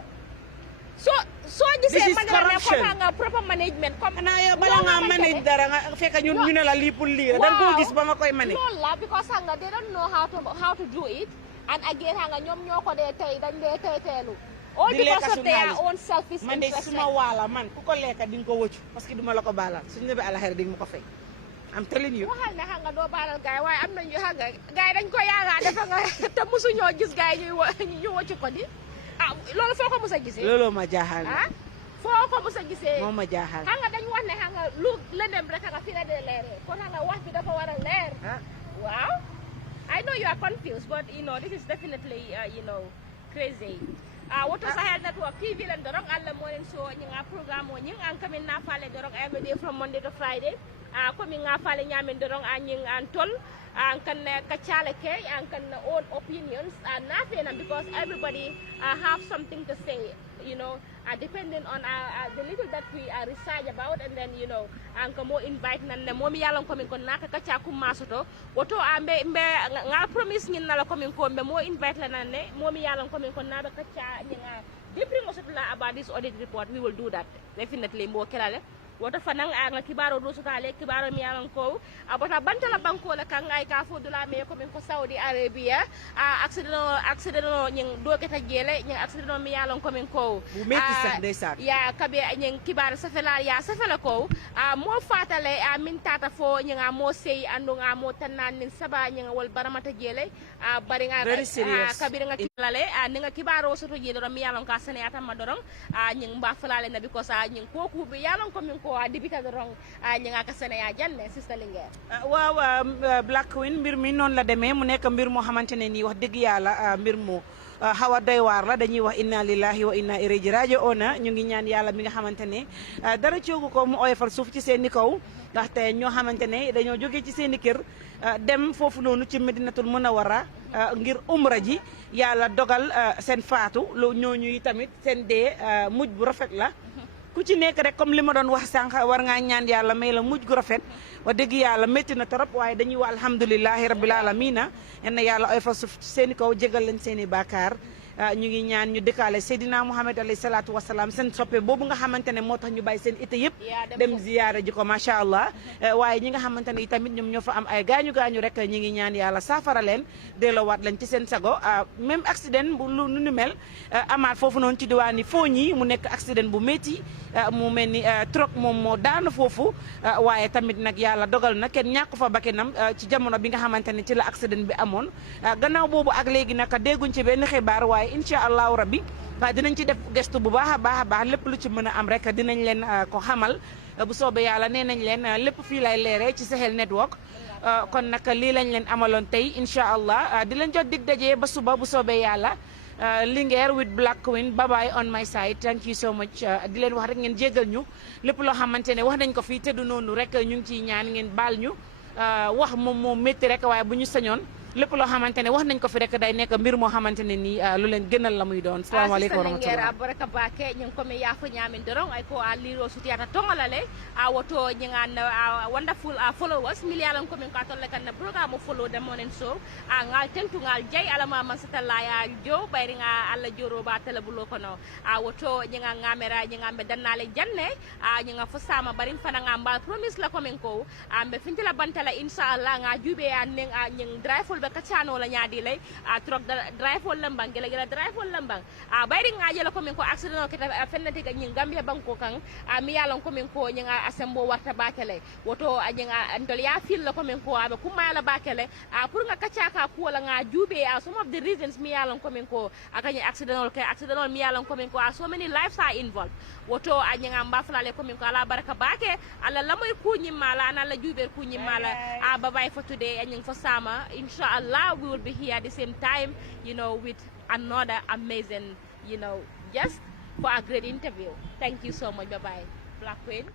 soo gisee man corruption. Proper management comme xanaa yow bala nga manage dara nga fekk ñun ñu ne la lii pour lii la da nga koo gis ba nga koy manage loolu la because they don't know how to do it and again ñoom ñoo ko dee tey dañ dee tey teelu all because of their own selfish interest man de suma waala man ku ko lekka di nga ko wëccu parce que duma la ko baalal suñu nebee alaxira di nga ma ko fay I'm telling you waxal ne doo baalal gaay waaye am nañu gaay dañ ko yaagaa defa nga te musu ñoo gis gaay ñu wëccu ko di loolu foo ko mos a gisee looloo ma jaaxal foo ko mos a gisee moo ma jaaxal dañu wax ne lu lëndëm rek fi la dee leeree kon wax bi dafa war a leer waaw I know you are confused, but this is definitely crazy. What was Sahel Network TV and dorong alla morning show nyinga program mo nying an kamin na fale dorong every day from Monday to Friday. Komi nga fale nyamin dorong anying antol an kan kachale ke an kan own opinions nothing because everybody have something to say, depending on the little that we research about, and then an ko mo invite nan mo mi yalon komin kon naka kacha kum masoto woto ambe nga promise ngin nala komin ko mbe mo invite la nan ne mo mi yalon komin kon naba kacha nga debring osotla about this audit report. We will do that definitely mo kelale woto fanang nga kibaro do sotale kibaro mi yalon ko abota bantala banko la kan ay ka fo dula me komin ko Saudi Arabia accident nying do keta jele nying accident mi yalon komin ko bu metti sax ndeysaan ya kabe nying kibaro safela ya safela ko mo fatale min tata fo nyinga mo sey andu nga mo tanan nin saba nyinga wal baramata jele bari nga kabir nga kilale ninga kibaro soto jele do mi yalon ka sene atama dorong nying ba falale na because nying koku be yalon komin ko dibita dorong ñinga ka sene ya janne sister Linguère waaw Black Queen mbir mi noonu la demee mu nekk mbir moo xamante ne nii wax dëgg yàlla mbir mu xaw a doy waar la dañuy wax inna lillahi wa inna ilayhi raji'un ñu ngi ñaan yàlla mi nga xamante ne dara coogu ko mu oyofal suuf ci seen i kaw ndaxte ñoo xamante ne dañoo jógee ci seen i kër dem foofu noonu ci Medinatul Munawwara ngir umra ji yàlla dogal seen faatu lu ñooñu tamit seen dee mujj bu rafet la ku ci nekk rek comme li ma doon wax sànq war ngaa ñaan yàlla may la mujj gu rafet wax dëgg yàlla métti na trop waaye dañuy wax alhamdulilahi rabbil alamina yal na yàlla ay fa suuf seen i kaw jégal leen seen i bàkkaar ñu ngi ñaan ñu dëkkaale Seydina Muhammad alayhi salaatu wasalaam seen soppe boobu nga xamante ne moo tax ñu bàyyi seen ité yëpp dem ziyaara ji ko macha allah waaye ñi nga xamante ne tamit ñoom ñoo fa am ay gaañu-gaañu rek ñi ngi ñaan yàlla saafara leen delloowaat leen ci seen sago même accident bu lu nu mel amaat foofu noonu ci diwaan yi foo ñi mu nekk accident bu métti mu mel ni troc moom moo daanu foofu waaye tamit nag yàlla dogal na kenn ñàkku fa bakkanam ci jamono bi nga xamante ne ci la accident bi amoon gannaaw boobu ak léegi nag dégguñ ci benn xibaar waaye incha allahu rabbi dinañ ci def gestu bu baax a baax lépp lu ci mën a am rek dinañ leen ko xamal bu soobee yàlla nee nañ leen lépp fii lay leeree ci Sahel Network kon nag lii lañ leen amaloon tey incha allah di leen jot dig daje ba suba bu soobee yàlla Linguère with Black Queen bye bye on my side thank you so much di leen wax rek ngeen jégal ñu lépp loo xamante ne wax nañ ko fii te du noonu rek ñu ngi ciy ñaan ngeen baal ñu wax moom moo métti rek waaye bu ñu sañoon lépp loo xamante ne wax nañ ko fi rek day nekk mbir moo xamante ne nii lu leen gënal la muy doon salaamaaleykum wa rahmatulah baraka bake ñing ko me yaafo ñaamin dorong ay ko a liro sutiyata tongalale woto ñingan wonderful followers miliyalan ko min ka tolle kan programme follow the morning show ngal tentu ngal jay alama man satalla ya jo bayri nga alla joro ba tele bulo kono woto ñinga ngamera ñinga be dannale janne ñinga fo sama barin fana nga mbal promise la ko min ko be fintila bantala inshallah nga jube ya ñing drive be kacano la nyaadi lay truck drive wol lambang gela drive wol lambang bayri nga jela ko min ko accident ko ta fennati ga nyin Gambia banko kan mi yalon ko min ko nyinga asembo warta bakele woto nyinga ndol ya fil ko min ko abe kuma la bakele pour nga kacaka ko la nga jube some of the reasons mi yalon ko min ko akany accident mi yalon ko min ko so many lives are involved woto nyinga mbaflale ko min ko ala baraka bake ala lamoy ku nyimala na la jube ku nyimala bye bye for today nying fo sama inshallah we will be here at the same time with another amazing just for a great interview. Thank you so much. Bye bye Black Queen.